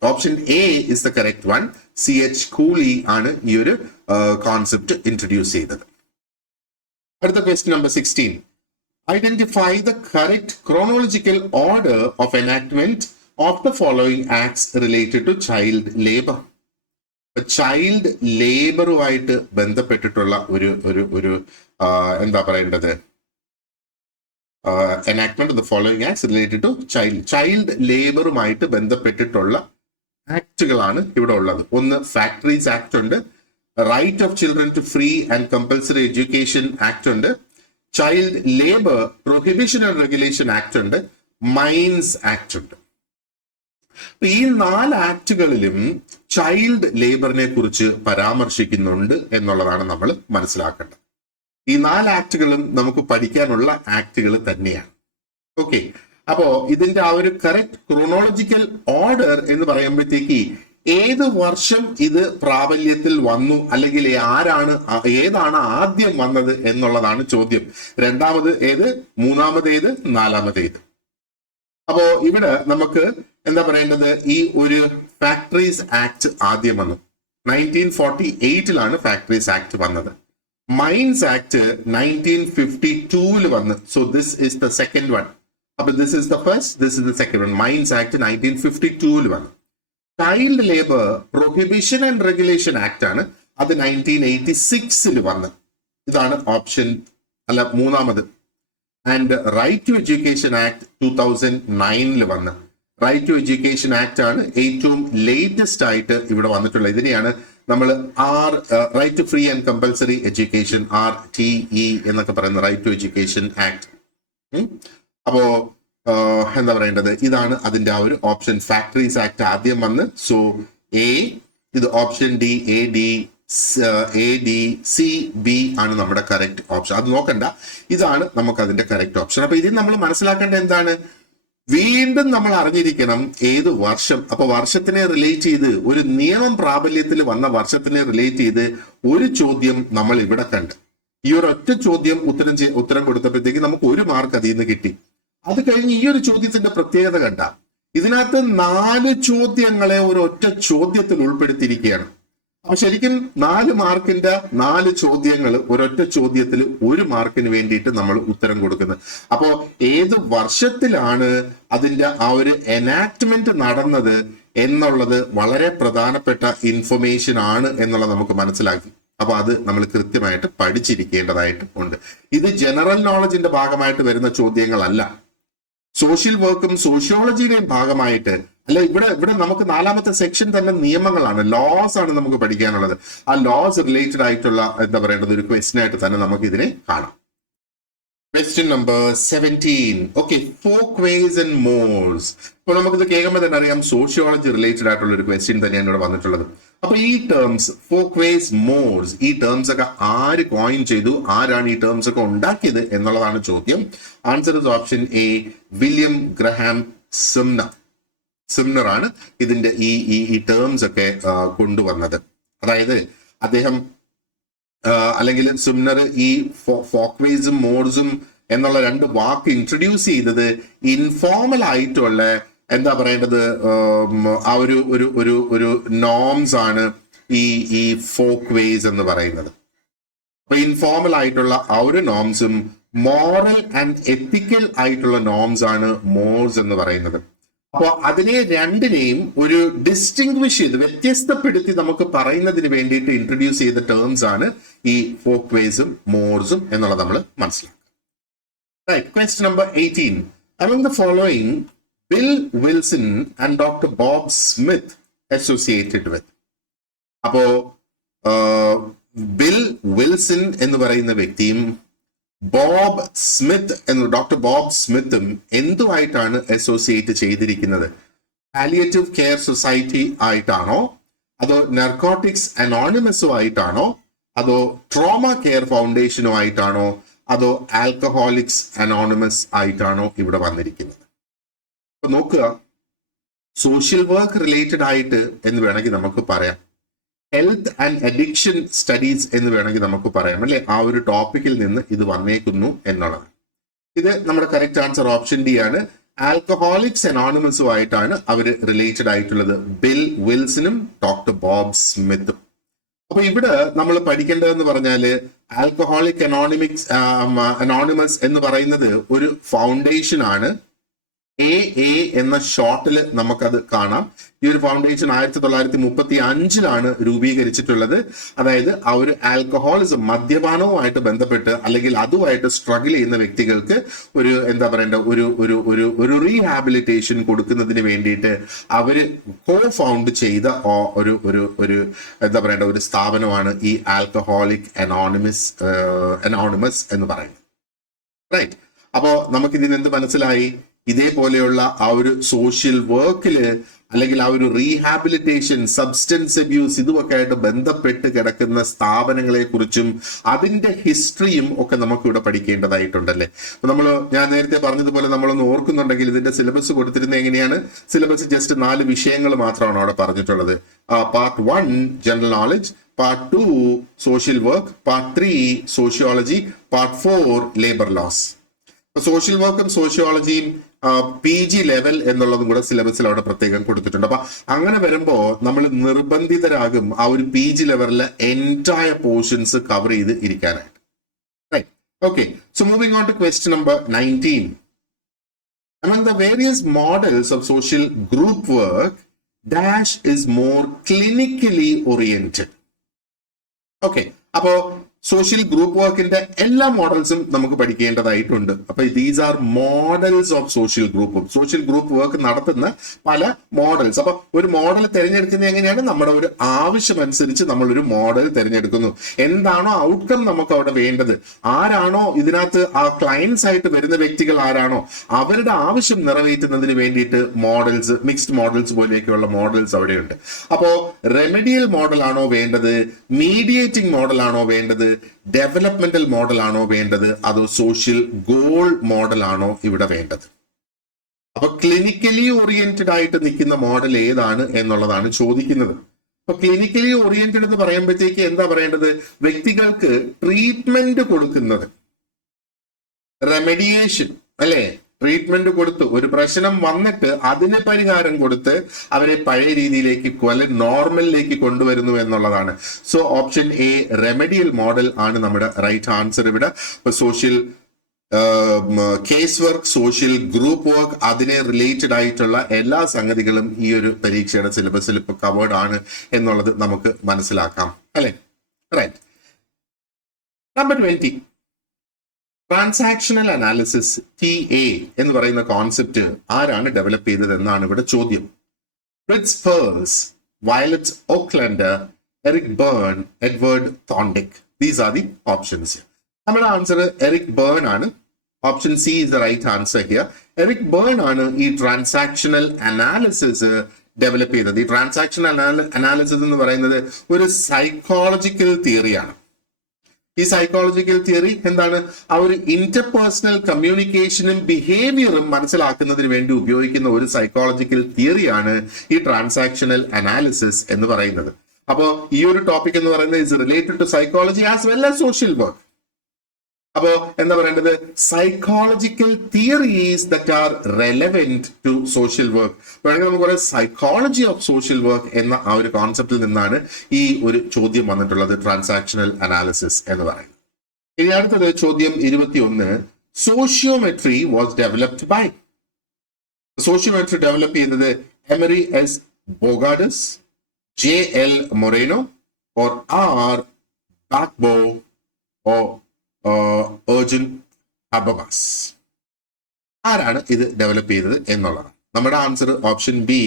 Option A is the correct one. CH കൂളി ആണ് ഈ ഒരു കോൺസെപ്റ്റ് ഇൻട്രൊഡ്യൂസ് ചെയ്തത്. അടുത്ത question number 16. Identify the correct chronological order of enactment of the following acts related to child labor. Child ലേബറുമായിട്ട് ബന്ധപ്പെട്ടിട്ടുള്ള ഒരു ഒരു ഒരു എന്താ പറയേണ്ടത് enactment of the following acts related to child ലേബറുമായിട്ട് ബന്ധപ്പെട്ടിട്ടുള്ള ആക്ടുകളാണ് ഇവിടെ ഉള്ളത്. ഒന്ന് ഫാക്ടറീസ് ആക്ട് ഉണ്ട്, right of children to free and compulsory education act ഉണ്ട്, child labour prohibition and regulation act ഉണ്ട്, മൈൻസ് ആക്ട് ഉണ്ട്. ഈ 4 ആക്ടുകളിലും ചൈൽഡ് ലേബറിനെ കുറിച്ച് പരാമർശിക്കുന്നുണ്ട് എന്നുള്ളതാണ് നമ്മൾ മനസ്സിലാക്കേണ്ടത്. ഈ 4 ആക്ടുകളും നമുക്ക് പഠിക്കാനുള്ള ആക്ടുകൾ തന്നെയാണ്. ഓക്കെ, അപ്പോ ഇതിന്റെ ആ ഒരു കറക്റ്റ് ക്രോണോളജിക്കൽ ഓർഡർ എന്ന് പറയുമ്പോഴത്തേക്ക് ഏത് വർഷം ഇത് പ്രാബല്യത്തിൽ വന്നു, അല്ലെങ്കിൽ ഏതാണ് ആദ്യം വന്നത് എന്നുള്ളതാണ് ചോദ്യം. രണ്ടാമത് ഏത്, മൂന്നാമത് ഏത്, നാലാമത് ഏത്? അപ്പോ ഇവിടെ നമുക്ക് എന്താ പറയേണ്ടത്, ഈ ഒരു ഫാക്ടറീസ് ആക്ട് ആദ്യം വന്നു. 1948 ഫാക്ടറീസ് ആക്ട് വന്നത്. മൈൻസ് ആക്ട് 1952 വന്നു. So this is the second one. അപ്പൊ this is the first, this is the second one. Mines act 1952 വന്നു. Child labour prohibition and regulation act ആണ്, അത് 1986 വന്നു. ഇതാണ് ഓപ്ഷൻ മൂന്നാമത്. And right to education act 2009 വന്ന്. Right to education act ആണ് ഏറ്റവും ലേറ്റസ്റ്റ് ആയിട്ട് ഇവിടെ വന്നിട്ടുള്ളത്. ഇതിനെയാണ് നമ്മൾ right to free and compulsory education, RTE എന്നൊക്കെ പറയുന്ന റൈറ്റ് ടു എഡ്യൂക്കേഷൻ ആക്ട്. അപ്പോ എന്താ പറയേണ്ടത്, ഇതാണ് അതിന്റെ ആ ഒരു ഓപ്ഷൻ. ഫാക്ടറീസ് ആക്ട് ആദ്യം വന്ന്. സോ എ, ഇത് ഓപ്ഷൻ ഡി, ADCB ആണ് നമ്മുടെ കറക്റ്റ് ഓപ്ഷൻ. അത് നോക്കണ്ട, ഇതാണ് നമുക്ക് അതിന്റെ കറക്റ്റ് ഓപ്ഷൻ. അപ്പൊ ഇതിൽ നമ്മൾ മനസ്സിലാക്കേണ്ട എന്താണ്, വീണ്ടും നമ്മൾ അറിഞ്ഞിരിക്കണം ഏത് വർഷം. അപ്പൊ വർഷത്തിനെ റിലേറ്റ് ചെയ്ത്, ഒരു നിയമം പ്രാബല്യത്തിൽ വന്ന വർഷത്തിനെ റിലേറ്റ് ചെയ്ത് ഒരു ചോദ്യം നമ്മൾ ഇവിടെ കണ്ട്. ഈ ഒരു ഒറ്റ ചോദ്യം ഉത്തരം കൊടുത്തപ്പോഴത്തേക്ക് നമുക്ക് 1 മാർക്ക് അതിൽ നിന്ന് കിട്ടി. അത് കഴിഞ്ഞ് ഈ ഒരു ചോദ്യത്തിന്റെ പ്രത്യേകത കണ്ട, ഇതിനകത്ത് 4 ചോദ്യങ്ങളെ ഒരു ഒറ്റ ചോദ്യത്തിൽ ഉൾപ്പെടുത്തിയിരിക്കുകയാണ്. അപ്പൊ ശരിക്കും 4 മാർക്കിന്റെ 4 ചോദ്യങ്ങൾ ഒരൊറ്റ ചോദ്യത്തിൽ 1 മാർക്കിന് വേണ്ടിയിട്ട് നമ്മൾ ഉത്തരം കൊടുക്കുന്നത്. അപ്പോ ഏത് വർഷത്തിലാണ് അതിന്റെ ആ ഒരു എനാക്ട്മെന്റ് നടന്നത് എന്നുള്ളത് വളരെ പ്രധാനപ്പെട്ട ഇൻഫർമേഷൻ ആണ് എന്നുള്ളത് നമുക്ക് മനസ്സിലാക്കി. അപ്പൊ അത് നമ്മൾ കൃത്യമായിട്ട് പഠിച്ചിരിക്കേണ്ടതായിട്ട് ഉണ്ട്. ഇത് ജനറൽ നോളജിന്റെ ഭാഗമായിട്ട് വരുന്ന ചോദ്യങ്ങളല്ല, സോഷ്യൽ വർക്കും സോഷ്യോളജിയുടെയും ഭാഗമായിട്ട് അല്ല. ഇവിടെ നമുക്ക് 4ാമത്തെ സെക്ഷൻ തന്നെ നിയമങ്ങളാണ്, ലോസ് ആണ് നമുക്ക് പഠിക്കാനുള്ളത്. ആ ലോസ് റിലേറ്റഡ് ആയിട്ടുള്ള എന്താ പറയേണ്ടത് ഒരു ക്വസ്റ്റ്യൻ ആയിട്ട് തന്നെ നമുക്ക് ഇതിനെ കാണാം. Question number 17. Okay, folkways and mores. ഇപ്പൊ നമുക്കിത് കേൾക്കുമ്പോൾ തന്നെ അറിയാം സോഷ്യോളജി റിലേറ്റഡ് ആയിട്ടുള്ള ഒരു ക്വസ്റ്റ്യൻ തന്നെയാണ് ഇവിടെ വന്നിട്ടുള്ളത്. അപ്പൊ ഈ ടേംസ് ഫോക്ക് വേസ്, മോർസ്, ഈ ടേംസ് ഒക്കെ ആര് കോയിൻ ചെയ്തു, ആരാണ് ഈ ടേംസ് ഒക്കെ ഉണ്ടാക്കിയത് എന്നുള്ളതാണ് ചോദ്യം. Answer is option A, William Graham Sumner ആണ് ഇതിന്റെ ഈ ടേംസ് ഒക്കെ കൊണ്ടുവന്നത്. അതായത് അദ്ദേഹം അല്ലെങ്കിൽ സിംനർ ഈ ഫോക്വേസും മോർസും എന്നുള്ള 2 വാക്ക് ഇൻട്രൊഡ്യൂസ് ചെയ്തത് ഇൻഫോർമൽ ആയിട്ടുള്ള എന്താ പറയേണ്ടത് ആ ഒരു നോംസ് ആണ് ഈ ഫോക്ക് വേസ് എന്ന് പറയുന്നത്. അപ്പൊ ഇൻഫോർമൽ ആയിട്ടുള്ള ആ ഒരു നോംസും മോറൽ ആൻഡ് എത്തിക്കൽ ആയിട്ടുള്ള നോംസ് ആണ് മോർസ് എന്ന് പറയുന്നത്. അപ്പൊ അതിനെ രണ്ടിനെയും ഒരു ഡിസ്റ്റിങ്വിഷ് ചെയ്ത് വ്യത്യസ്തപ്പെടുത്തി നമുക്ക് പറയുന്നതിന് വേണ്ടിയിട്ട് ഇൻട്രൊഡ്യൂസ് ചെയ്ത ടേംസ് ആണ് ഈ ഫോക്ക് വേസും മോർസും എന്നുള്ളത് നമ്മൾ മനസ്സിലാക്കുക. Right, question number 18. Among the following, Bill Wilson and Dr. Bob Smith associated with. അപ്പോ ബിൽ വിൽസൺ എന്ന് പറയുന്ന വ്യക്തിയും ഡോക്ടർ ബോബ് സ്മിത്തും എന്തുമായിട്ടാണ് അസോസിയേറ്റ് ചെയ്തിരിക്കുന്നത്? പാലിയേറ്റീവ് കെയർ സൊസൈറ്റി ആയിട്ടാണോ, അതോ നർക്കോട്ടിക്സ് അനോണിമസുമായിട്ടാണോ, അതോ ട്രോമ കെയർ ഫൗണ്ടേഷനുമായിട്ടാണോ, അതോ ആൽക്കഹോളിക്സ് അനോണിമസ് ആയിട്ടാണോ ഇവിടെ വന്നിരിക്കുന്നത്? അപ്പൊ നോക്കുക, സോഷ്യൽ വർക്ക് റിലേറ്റഡ് ആയിട്ട് എന്ന് വേണമെങ്കിൽ നമുക്ക് പറയാം, ഹെൽത്ത് ആൻഡ് അഡിക്ഷൻ സ്റ്റഡീസ് എന്ന് വേണമെങ്കിൽ നമുക്ക് പറയാം അല്ലെ. ആ ഒരു ടോപ്പിക്കിൽ നിന്ന് ഇത് വന്നേക്കുന്നു എന്നുള്ളത്. ഇത് നമ്മുടെ കറക്റ്റ് ആൻസർ ഓപ്ഷൻ ഡി ആണ്. ആൽക്കഹോളിക്സ് അനോണിമസുമായിട്ടാണ് അവർ റിലേറ്റഡ് ആയിട്ടുള്ളത്, ബിൽ വിൽസണും ഡോക്ടർ ബോബ് സ്മിത്തും. അപ്പൊ ഇവിടെ നമ്മൾ പഠിക്കേണ്ടതെന്ന് പറഞ്ഞാല് ആൽക്കഹോളിക് അനോണിമസ് എന്ന് പറയുന്നത് ഒരു ഫൗണ്ടേഷൻ ആണ്. എ എന്ന ഷോർട്ടിൽ നമുക്കത് കാണാം. ഈ ഒരു ഫൗണ്ടേഷൻ 1935 രൂപീകരിച്ചിട്ടുള്ളത്. അതായത് ആ ഒരു ആൽക്കഹോളിസം, മദ്യപാനവുമായിട്ട് ബന്ധപ്പെട്ട് അല്ലെങ്കിൽ അതുമായിട്ട് സ്ട്രഗിൾ ചെയ്യുന്ന വ്യക്തികൾക്ക് ഒരു എന്താ പറയേണ്ട ഒരു റീഹാബിലിറ്റേഷൻ കൊടുക്കുന്നതിന് വേണ്ടിയിട്ട് അവര് കോ ഫൗണ്ട് ചെയ്ത ഒരു എന്താ പറയേണ്ട ഒരു സ്ഥാപനമാണ് ഈ ആൽക്കഹോളിക് അനോണിമസ് എന്ന് പറയുന്നത്. റൈറ്റ്. അപ്പോ നമുക്കിതിന് എന്ത് മനസ്സിലായി? ഇതേപോലെയുള്ള ആ ഒരു സോഷ്യൽ വർക്കില് അല്ലെങ്കിൽ ആ ഒരു റീഹാബിലിറ്റേഷൻ, സബ്സ്റ്റൻസ് അബ്യൂസ് ഇതുമൊക്കെ ആയിട്ട് ബന്ധപ്പെട്ട് കിടക്കുന്ന സ്ഥാപനങ്ങളെ കുറിച്ചും അതിന്റെ ഹിസ്റ്ററിയും ഒക്കെ നമുക്ക് ഇവിടെ പഠിക്കേണ്ടതായിട്ടുണ്ടല്ലേ. അപ്പൊ ഞാൻ നേരത്തെ പറഞ്ഞതുപോലെ നമ്മളൊന്ന് ഓർക്കുന്നുണ്ടെങ്കിൽ ഇതിന്റെ സിലബസ് കൊടുത്തിരുന്നത് എങ്ങനെയാണ്? സിലബസ് ജസ്റ്റ് 4 വിഷയങ്ങൾ മാത്രമാണ് അവിടെ പറഞ്ഞിട്ടുള്ളത്. Part 1 general knowledge, part 2 social work, part 3 sociology, part 4 labour laws. Social വർക്കും സോഷ്യോളജിയും PG ലെവൽ എന്നുള്ളതും കൂടെ സിലബസിൽ അവിടെ പ്രത്യേകം കൊടുത്തിട്ടുണ്ട്. അപ്പൊ അങ്ങനെ വരുമ്പോ നമ്മൾ നിർബന്ധിതരാകും ആ ഒരു PG ലെവലിലെ എൻറ്റയർ പോർഷൻസ് കവർ ചെയ്ത് ഇരിക്കാനായിട്ട്. Right. Okay, so moving on to question number 19. Among the various models of social group work, dash is more clinically oriented. Okay, അപ്പോ സോഷ്യൽ ഗ്രൂപ്പ് വർക്കിന്റെ എല്ലാ മോഡൽസും നമുക്ക് പഠിക്കേണ്ടതായിട്ടുണ്ട്. അപ്പൊ these are models of social group. Social group work നടത്തുന്ന പല models. അപ്പൊ ഒരു model തിരഞ്ഞെടുക്കുന്നത് എങ്ങനെയാണ്? നമ്മുടെ ഒരു ആവശ്യം അനുസരിച്ച് നമ്മൾ ഒരു മോഡൽ തിരഞ്ഞെടുക്കുന്നു. എന്താണോ ഔട്ട്കം നമുക്ക് അവിടെ വേണ്ടത്, ആരാണോ ഇതിനകത്ത് ആ ക്ലയൻസ് ആയിട്ട് വരുന്ന വ്യക്തികൾ ആരാണോ അവരുടെ ആവശ്യം നിറവേറ്റുന്നതിന് വേണ്ടിയിട്ട് മോഡൽസ്, മിക്സ്ഡ് മോഡൽസ് പോലെയൊക്കെയുള്ള മോഡൽസ് അവിടെയുണ്ട്. അപ്പോ റെമഡിയൽ മോഡൽ ആണോ വേണ്ടത്, മീഡിയേറ്റിംഗ് മോഡൽ ആണോ വേണ്ടത്, ഡെവലപ്മെന്റൽ മോഡൽ ആണോ വേണ്ടത്, അതോ സോഷ്യൽ ഗോൾ മോഡൽ ആണോ ഇവിടെ വേണ്ടത്? അപ്പൊ ക്ലിനിക്കലി ഓറിയന്റഡ് ആയിട്ട് നിൽക്കുന്ന മോഡൽ ഏതാണ് എന്നുള്ളതാണ് ചോദിക്കുന്നത്. അപ്പൊ ക്ലിനിക്കലി ഓറിയന്റഡ് എന്ന് പറയുമ്പോഴത്തേക്ക് എന്താ പറയേണ്ടത്? വ്യക്തികൾക്ക് ട്രീറ്റ്മെന്റ് കൊടുക്കുന്നത്, റെമഡിയേഷൻ അല്ലെ, ട്രീറ്റ്മെന്റ് കൊടുത്ത് ഒരു പ്രശ്നം വന്നിട്ട് അതിന് പരിഹാരം കൊടുത്ത് അവരെ പഴയ രീതിയിലേക്ക് നോർമലിലേക്ക് കൊണ്ടുവരുന്നു എന്നുള്ളതാണ്. So option A remedial model ആണ് നമ്മുടെ റൈറ്റ് ആൻസർ ഇവിടെ. Social case work, social group work, അതിനെ റിലേറ്റഡ് ആയിട്ടുള്ള എല്ലാ സംഗതികളും ഈ ഒരു പരീക്ഷയുടെ സിലബസിൽ ഇപ്പൊ കവേർഡ് ആണ് എന്നുള്ളത് നമുക്ക് മനസ്സിലാക്കാം അല്ലെ. Right. Number 20. Transactional analysis TA എന്ന് പറയുന്ന കോൺസെപ്റ്റ് ആരാണ് ഡെവലപ്പ് ചെയ്തത് എന്നാണ് ഇവിടെ ചോദ്യം. Fritz Perls, Violet Oaklander, Eric Berne, Edward Thorndike. These are the options. നമ്മുടെ ആൻസർ എറിക് ബേൺ ആണ്. Option C is the right answer here. Eric Berne ആണ് ഈ ട്രാൻസാക്ഷണൽ അനാലിസിസ് ഡെവലപ്പ് ചെയ്തത്. ഈ ട്രാൻസാക്ഷണൽ അനാലിസിസ് എന്ന് പറയുന്നത് ഒരു സൈക്കോളജിക്കൽ തിയറിയാണ്. ഈ സൈക്കോളജിക്കൽ തിയറി എന്താണ്? ആ ഒരു ഇന്റർപേഴ്സണൽ കമ്മ്യൂണിക്കേഷനും ബിഹേവിയറും മനസ്സിലാക്കുന്നതിന് വേണ്ടി ഉപയോഗിക്കുന്ന ഒരു സൈക്കോളജിക്കൽ തിയറിയാണ് ഈ ട്രാൻസാക്ഷണൽ അനാലിസിസ് എന്ന് പറയുന്നത്. അപ്പോ ഈ ഒരു ടോപ്പിക് എന്ന് പറയുന്നത് is related to psychology as well as social work. അപ്പോ എന്താ പറയേണ്ടത്? Psychological theories that are relevant to social work. വേണമെങ്കിൽ നമുക്ക് പറയാം സൈക്കോളജി ഓഫ് സോഷ്യൽ വർക്ക് എന്ന ആ ഒരു കോൺസെപ്റ്റിൽ നിന്നാണ് ഈ ഒരു ചോദ്യം വന്നിട്ടുള്ളത്, ട്രാൻസാക്ഷണൽ അനാലിസിസ് എന്ന് പറയുന്നത്. ഇനി അടുത്തത് ചോദ്യം 21. Sociometry was developed by. Sociometry develop ചെയ്യുന്നത് Emory S Bogardus, JL Moreno or R ബാക്ബോ ഓർ Ergin Habermas. ആരാണ് ഇത് ഡെവലപ്പ് ചെയ്തത് എന്നുള്ളതാണ് നമ്മുടെ answer. Option B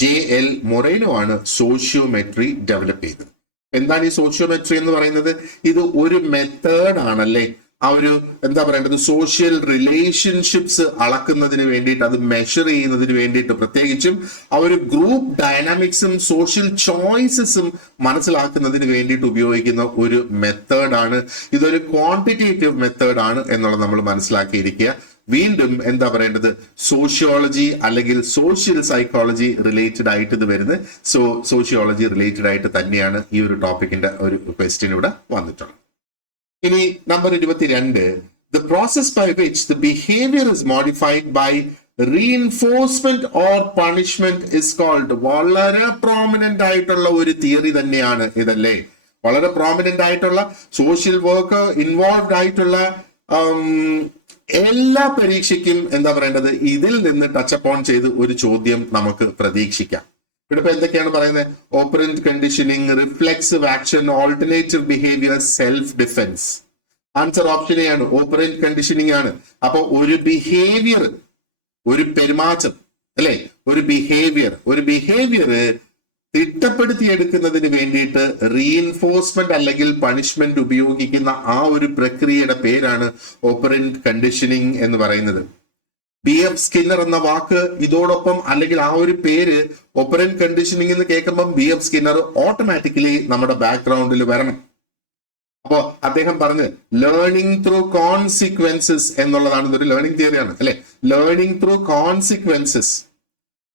JL Moreno ആണ് സോഷ്യോമെട്രി ഡെവലപ്പ് ചെയ്തത്. എന്താണ് ഈ സോഷ്യോമെട്രി എന്ന് പറയുന്നത്? ഇത് ഒരു മെത്തേഡ് ആണല്ലേ, ആ ഒരു എന്താ പറയേണ്ടത് സോഷ്യൽ റിലേഷൻഷിപ്സ് അളക്കുന്നതിന് വേണ്ടിയിട്ട്, അത് മെഷർ ചെയ്യുന്നതിന് വേണ്ടിയിട്ട്, പ്രത്യേകിച്ചും ആ ഒരു ഗ്രൂപ്പ് ഡൈനാമിക്സും സോഷ്യൽ ചോയ്സസും മനസ്സിലാക്കുന്നതിന് വേണ്ടിയിട്ട് ഉപയോഗിക്കുന്ന ഒരു മെത്തേഡാണ്. ഇതൊരു ക്വാണ്ടിറ്റേറ്റീവ് മെത്തേഡാണ് എന്നുള്ളത് നമ്മൾ മനസ്സിലാക്കിയിരിക്കുക. വീണ്ടും എന്താ പറയേണ്ടത് സോഷ്യോളജി അല്ലെങ്കിൽ സോഷ്യൽ സൈക്കോളജി റിലേറ്റഡ് ആയിട്ട് ഇത് വരുന്നത്. സോഷ്യോളജി റിലേറ്റഡ് ആയിട്ട് തന്നെയാണ് ഈ ഒരു ടോപ്പിക്കിന്റെ ഒരു ക്വസ്റ്റ്യൻ ഇവിടെ വന്നിട്ടുള്ളത്. ഇനി number 22, the process by which the behavior is modified by reinforcement or punishment is called. വളരെ പ്രോമിനന്റ് ആയിട്ടുള്ള ഒരു തിയറി തന്നെയാണ് ഇതല്ലേ. വളരെ പ്രോമിനന്റ് ആയിട്ടുള്ള സോഷ്യൽ വർക്ക് ഇൻവോൾവ്ഡ് ആയിട്ടുള്ള എല്ലാ പരീക്ഷയ്ക്കും എന്താ പറയേണ്ടത് ഇതിൽ നിന്ന് ടച്ച് അപ്പോൺ ചെയ്ത് ഒരു ചോദ്യം നമുക്ക് പ്രതീക്ഷിക്കാം. ഇവിടെ ഇപ്പൊ എന്തൊക്കെയാണ് പറയുന്നത്? Operant conditioning, reflexive action, alternative behaviour, self defence. Answer option A ആണ്, ഓപ്പറന്റ് കണ്ടീഷനിങ് ആണ്. അപ്പൊ ഒരു ബിഹേവിയർ, ഒരു പെരുമാറ്റം അല്ലെ, ഒരു ബിഹേവിയർ തിട്ടപ്പെടുത്തിയെടുക്കുന്നതിന് വേണ്ടിയിട്ട് റീഇൻഫോഴ്സ്മെന്റ് അല്ലെങ്കിൽ പണിഷ്മെന്റ് ഉപയോഗിക്കുന്ന ആ ഒരു പ്രക്രിയയുടെ പേരാണ് ഓപ്പറന്റ് കണ്ടീഷനിങ് എന്ന് പറയുന്നത്. BF സ്കിന്നർ എന്ന വാക്ക് ഇതോടൊപ്പം അല്ലെങ്കിൽ ആ ഒരു പേര് ഓപ്പറന്റ് കണ്ടീഷനിങ് എന്ന് കേൾക്കുമ്പോൾ BF സ്കിന്നർ ഓട്ടോമാറ്റിക്കലി നമ്മുടെ ബാക്ക്ഗ്രൗണ്ടിൽ വരണം. അപ്പോ അദ്ദേഹം പറഞ്ഞ് ലേണിംഗ് ത്രൂ കോൺസിക്വൻസസ് എന്നുള്ളതാണ്. ഇതൊരു ലേണിംഗ് തിയറിയാണ് അല്ലെ. ലേണിംഗ് ത്രൂ കോൺസിക്വൻസസ്,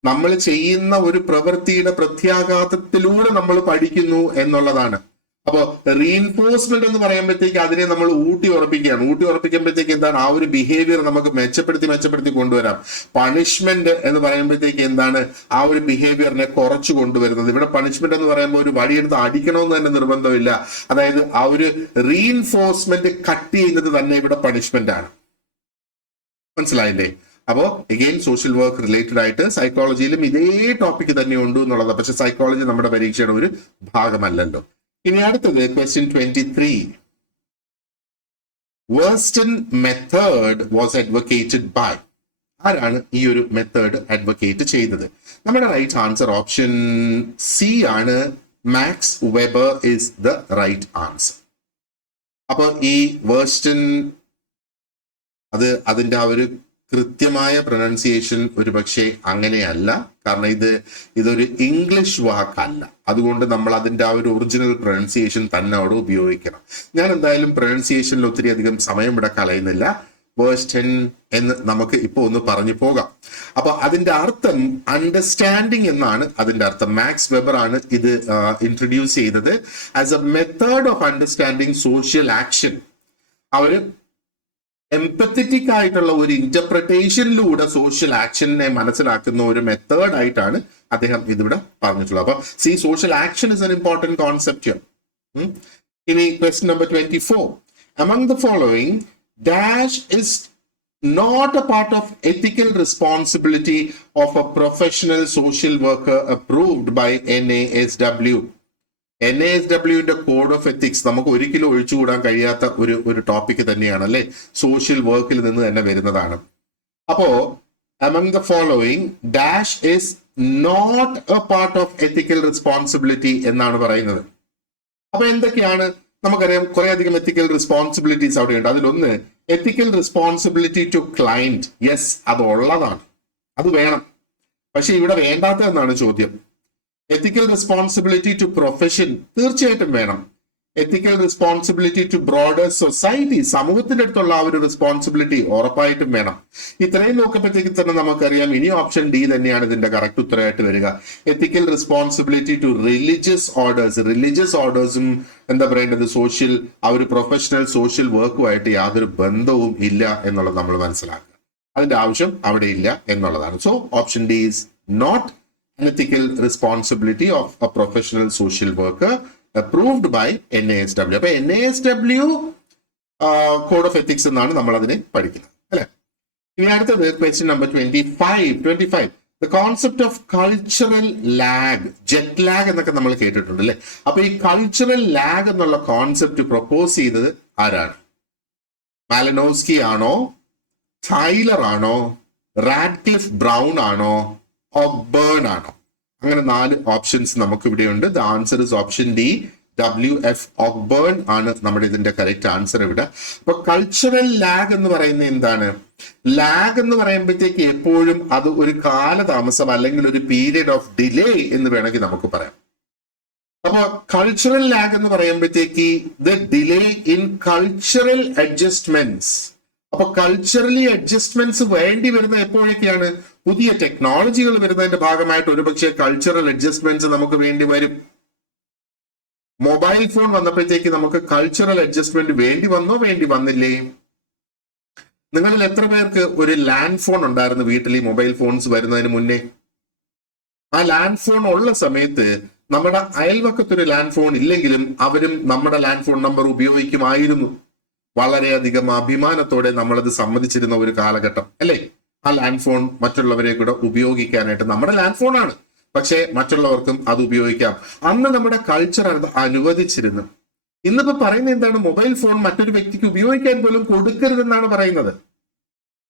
നമ്മൾ ചെയ്യുന്ന ഒരു പ്രവൃത്തിയുടെ പ്രത്യാഘാതത്തിലൂടെ നമ്മൾ പഠിക്കുന്നു എന്നുള്ളതാണ്. അപ്പോ റീഇൻഫോഴ്സ്മെന്റ് എന്ന് പറയുമ്പോഴത്തേക്ക് അതിനെ നമ്മൾ ഊട്ടി ഉറപ്പിക്കുമ്പോഴത്തേക്ക് എന്താണ്, ആ ഒരു ബിഹേവിയർ നമുക്ക് മെച്ചപ്പെടുത്തി കൊണ്ടുവരാം. പണിഷ്മെന്റ് എന്ന് പറയുമ്പോഴത്തേക്ക് എന്താണ്, ആ ഒരു ബിഹേവിയറിനെ കുറച്ചു കൊണ്ടുവരുന്നത്. ഇവിടെ പണിഷ്മെന്റ് എന്ന് പറയുമ്പോൾ ഒരു വടിയെടുത്ത് അടിക്കണമെന്ന് തന്നെ നിർബന്ധമില്ല. അതായത് ആ ഒരു റീഇൻഫോഴ്സ്മെന്റ് കട്ട് ചെയ്യുന്നത് തന്നെ ഇവിടെ പണിഷ്മെന്റ് ആണ്. മനസ്സിലായില്ലേ? അപ്പോ എഗെയിൻ സോഷ്യൽ വർക്ക് റിലേറ്റഡ് ആയിട്ട് സൈക്കോളജിയിലും ഇതേ ടോപ്പിക് തന്നെ ഉണ്ട് എന്നുള്ളത്. പക്ഷെ സൈക്കോളജി നമ്മുടെ പരീക്ഷയുടെ ഒരു ഭാഗമല്ലല്ലോ. ഇനി അടുത്തത് question 23. Verstehen method was advocated by. ആരാണ് ഈ ഒരു മെത്തേഡ് അഡ്വക്കേറ്റ് ചെയ്തത്? നമ്മുടെ റൈറ്റ് ആൻസർ ഓപ്ഷൻ സി ആണ്. Max Weber is the right answer. അപ്പൊ ഈ വേർസ്റ്റൺ അതിന്റെ ആ ഒരു കൃത്യമായ പ്രൊനൗൺസിയേഷൻ ഒരു പക്ഷേ അങ്ങനെയല്ല. കാരണം ഇതൊരു ഇംഗ്ലീഷ് വാക്കല്ല. അതുകൊണ്ട് നമ്മൾ അതിന്റെ ആ ഒരു ഒറിജിനൽ പ്രൊനൗൺസിയേഷൻ തന്നെ അവിടെ ഉപയോഗിക്കണം. ഞാൻ എന്തായാലും പ്രൊനൗൺസിയേഷനിൽ ഒത്തിരി അധികം സമയം ഇവിടെ കളയുന്നില്ല. വേർസ്റ്റൺ എന്ന് നമുക്ക് ഇപ്പൊ ഒന്ന് പറഞ്ഞു പോകാം. അപ്പൊ അതിന്റെ അർത്ഥം അണ്ടർസ്റ്റാൻഡിങ് എന്നാണ് അതിന്റെ അർത്ഥം. മാക്സ് വെബർ ആണ് ഇത് ഇൻട്രൊഡ്യൂസ് ചെയ്തത് as A method of understanding social action. അവര് എംപത്തറ്റിക് ആയിട്ടുള്ള ഒരു ഇന്റർപ്രിട്ടേഷനിലൂടെ സോഷ്യൽ ആക്ഷനെ മനസ്സിലാക്കുന്ന ഒരു മെത്തേഡ് ആയിട്ടാണ് അദ്ദേഹം ഇതിവിടെ പറഞ്ഞിട്ടുള്ളത്. അപ്പൊ social action is an important concept. ഇനി question number 24. Among the following, dash is not a part of ethical responsibility of a professional social worker approved by NASW. NASWന്റെ കോഡ് ഓഫ് എത്തിക്സ് നമുക്ക് ഒരിക്കലും ഒഴിച്ചുകൂടാൻ കഴിയാത്ത ഒരു ടോപ്പിക് തന്നെയാണ് അല്ലെ. Social വർക്കിൽ നിന്ന് തന്നെ വരുന്നതാണ്. അപ്പോ among the following dash is not a part of ethical responsibility എന്നാണ് പറയുന്നത്. അപ്പൊ എന്തൊക്കെയാണ്? നമുക്കറിയാം കുറെ അധികം എത്തിക്കൽ റെസ്പോൺസിബിലിറ്റീസ് അവിടെയുണ്ട്. അതിലൊന്ന് എത്തിക്കൽ റെസ്പോൺസിബിലിറ്റി ടു ക്ലയന്റ്. യെസ്, അത് ഉള്ളതാണ്, അത് വേണം. പക്ഷെ ഇവിടെ വേണ്ടാത്ത എന്നാണ് ചോദ്യം. എത്തിക്കൽ റെസ്പോൺസിബിലിറ്റി ടു പ്രൊഫഷൻ തീർച്ചയായിട്ടും വേണം. എത്തിക്കൽ റെസ്പോൺസിബിലിറ്റി ടു ബ്രോഡർ സൊസൈറ്റി, സമൂഹത്തിന്റെ അടുത്തുള്ള ആ ഒരു റെസ്പോൺസിബിലിറ്റി ഉറപ്പായിട്ടും വേണം. ഇത്രയും നോക്കുമ്പോഴത്തേക്ക് തന്നെ നമുക്കറിയാം ഇനി ഓപ്ഷൻ ഡി തന്നെയാണ് ഇതിന്റെ കറക്റ്റ് ഉത്തരമായിട്ട് വരിക. എത്തിക്കൽ റെസ്പോൺസിബിലിറ്റി ടു റിലീജിയസ് ഓർഡേഴ്സും എന്താ പറയേണ്ടത് സോഷ്യൽ ആ ഒരു പ്രൊഫഷണൽ സോഷ്യൽ വർക്കുമായിട്ട് യാതൊരു ബന്ധവും ഇല്ല എന്നുള്ളത് നമ്മൾ മനസ്സിലാക്കുക. അതിന്റെ ആവശ്യം അവിടെ ഇല്ല എന്നുള്ളതാണ്. So option D is not an ethical responsibility of a professional social worker approved by NASW. അപ്പൊ NASW കോഡ് ഓഫ് എത്തിക്സ് എന്നാണ് നമ്മൾ അതിനെ പഠിക്കുന്നത് അല്ലെ. ഇനി അടുത്തത് question number 25. The concept of cultural lag, jet lag എന്നൊക്കെ നമ്മൾ കേട്ടിട്ടുണ്ട് അല്ലെ. അപ്പൊ ഈ കൾച്ചറൽ ലാഗ് എന്നുള്ള കോൺസെപ്റ്റ് പ്രൊപ്പോസ് ചെയ്തത് ആരാണ്? മാലനോസ്കി ആണോ, ടൈലർ ആണോ, റാഡ്ക്ലിഫ് ബ്രൗൺ ആണോ, ഒബേൺ ആണോ? അങ്ങനെ 4 ഓപ്ഷൻസ് നമുക്ക് ഇവിടെയുണ്ട്. The answer is option D, WF ഓക്ബേൺ ആണ് നമ്മുടെ ഇതിന്റെ കറക്റ്റ് ആൻസർ ഇവിടെ. അപ്പൊ കൾച്ചറൽ ലാഗ് എന്ന് പറയുന്നത് എന്താണ്? ലാഗ് എന്ന് പറയുമ്പോഴത്തേക്ക് എപ്പോഴും അത് ഒരു കാലതാമസം അല്ലെങ്കിൽ ഒരു പീരിയഡ് ഓഫ് ഡിലേ എന്ന് വേണമെങ്കിൽ നമുക്ക് പറയാം. അപ്പൊ കൾച്ചറൽ ലാഗ് എന്ന് പറയുമ്പോഴത്തേക്ക് the delay in cultural adjustments. അപ്പൊ കൾച്ചറലി അഡ്ജസ്റ്റ്മെന്റ്സ് വേണ്ടി വരുന്ന എപ്പോഴൊക്കെയാണ്? പുതിയ ടെക്നോളജികൾ വരുന്നതിന്റെ ഭാഗമായിട്ട് ഒരുപക്ഷെ കൾച്ചറൽ അഡ്ജസ്റ്റ്മെന്റ്സ് നമുക്ക് വേണ്ടി വരും. മൊബൈൽ ഫോൺ വന്നപ്പോഴത്തേക്ക് നമുക്ക് കൾച്ചറൽ അഡ്ജസ്റ്റ്മെന്റ് വേണ്ടി വന്നോ വേണ്ടി വന്നില്ലേ? നിങ്ങളിൽ എത്ര പേർക്ക് ഒരു ലാൻഡ് ഫോൺ ഉണ്ടായിരുന്നു വീട്ടിൽ ഈ മൊബൈൽ ഫോൺസ് വരുന്നതിന് മുന്നേ? ആ ലാൻഡ് ഫോൺ ഉള്ള സമയത്ത് നമ്മുടെ അയൽവക്കത്തൊരു ലാൻഡ് ഫോൺ ഇല്ലെങ്കിലും അവരും നമ്മുടെ ലാൻഡ് ഫോൺ നമ്പർ ഉപയോഗിക്കുമായിരുന്നു. വളരെയധികം അഭിമാനത്തോടെ നമ്മളത് സമ്മതിച്ചിരുന്ന ഒരു കാലഘട്ടം അല്ലേ? ആ ലാൻഡ് ഫോൺ മറ്റുള്ളവരെ കൂടെ ഉപയോഗിക്കാനായിട്ട്, നമ്മുടെ ലാൻഡ് ഫോൺ ആണ് പക്ഷെ മറ്റുള്ളവർക്കും അത് ഉപയോഗിക്കാം. അന്ന് നമ്മുടെ കൾച്ചർ അത് അനുവദിച്ചിരുന്നു. ഇന്നിപ്പോ പറയുന്നത് എന്താണ്? മൊബൈൽ ഫോൺ മറ്റൊരു വ്യക്തിക്ക് ഉപയോഗിക്കാൻ പോലും കൊടുക്കരുതെന്നാണ് പറയുന്നത്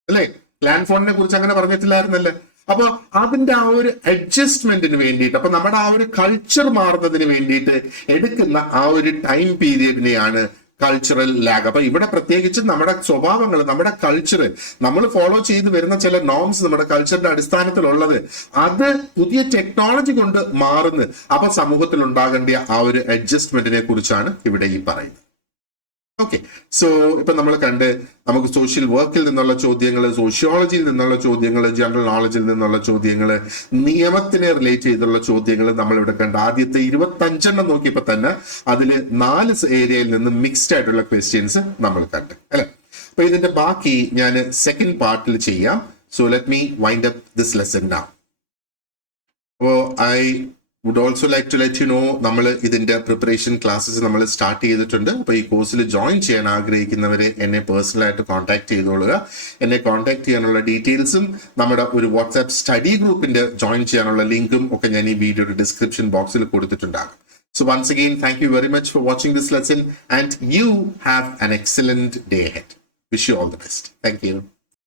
അല്ലെ? ലാൻഡ് ഫോണിനെ കുറിച്ച് അങ്ങനെ പറഞ്ഞിട്ടില്ലായിരുന്നല്ലേ? അപ്പൊ അതിന്റെ ആ ഒരു അഡ്ജസ്റ്റ്മെന്റിന് വേണ്ടിയിട്ട്, അപ്പൊ നമ്മുടെ ആ ഒരു കൾച്ചർ മാറുന്നതിന് വേണ്ടിയിട്ട് എടുക്കുന്ന ആ ഒരു ടൈം പീരിയഡിനെയാണ് കൾച്ചറൽ ലാഗ്. അപ്പൊ ഇവിടെ പ്രത്യേകിച്ച് നമ്മുടെ സ്വഭാവങ്ങൾ, നമ്മുടെ കൾച്ചർ, നമ്മൾ ഫോളോ ചെയ്ത് വരുന്ന ചില നോംസ് നമ്മുടെ കൾച്ചറിന്റെ അടിസ്ഥാനത്തിലുള്ളത്, അത് പുതിയ ടെക്നോളജി കൊണ്ട് മാറുന്നു. അപ്പൊ സമൂഹത്തിൽ ഉണ്ടാകേണ്ട ആ ഒരു അഡ്ജസ്റ്റ്മെന്റിനെ കുറിച്ചാണ് ഇവിടെ ഈ പറയുന്നത്. ഓക്കെ, സോ ഇപ്പൊ നമ്മൾ കണ്ട് നമുക്ക് സോഷ്യൽ വർക്കിൽ നിന്നുള്ള ചോദ്യങ്ങൾ, സോഷ്യോളജിയിൽ നിന്നുള്ള ചോദ്യങ്ങൾ, ജനറൽ നോളജിൽ നിന്നുള്ള ചോദ്യങ്ങൾ, നിയമത്തിനെ റിലേറ്റ് ചെയ്തുള്ള ചോദ്യങ്ങൾ നമ്മൾ ഇവിടെ കണ്ട്. ആദ്യത്തെ 25 നോക്കിയപ്പോ തന്നെ അതിൽ 4 ഏരിയയിൽ നിന്ന് മിക്സ്ഡ് ആയിട്ടുള്ള ക്വസ്റ്റ്യൻസ് നമ്മൾ കണ്ട് അല്ലെ? അപ്പൊ ഇതിന്റെ ബാക്കി ഞാൻ സെക്കൻഡ് പാർട്ടിൽ ചെയ്യാം. So let me wind up this lesson now. അപ്പോ I would also like to let you know, നമ്മൾ ഇതിന്റെ പ്രിപ്പറേഷൻ ക്ലാസ്സസ് നമ്മൾ സ്റ്റാർട്ട് ചെയ്തിട്ടുണ്ട്. അപ്പൊ ഈ കോഴ്സിൽ ജോയിൻ ചെയ്യാൻ ആഗ്രഹിക്കുന്നവരെ എന്നെ പേഴ്സണലായിട്ട് കോൺടാക്ട് ചെയ്തോളുക. എന്നെ കോൺടാക്ട് ചെയ്യാനുള്ള ഡീറ്റെയിൽസും നമ്മുടെ ഒരു വാട്സ്ആപ്പ് സ്റ്റഡി ഗ്രൂപ്പിന്റെ ജോയിൻ ചെയ്യാനുള്ള ലിങ്കും ഒക്കെ ഞാൻ ഈ വീഡിയോയുടെ ഡിസ്ക്രിപ്ഷൻ ബോക്സിൽ കൊടുത്തിട്ടുണ്ടാകും. So once again, thank you very much for watching this lesson and you have an excellent day ahead. Wish you all the best. Thank you.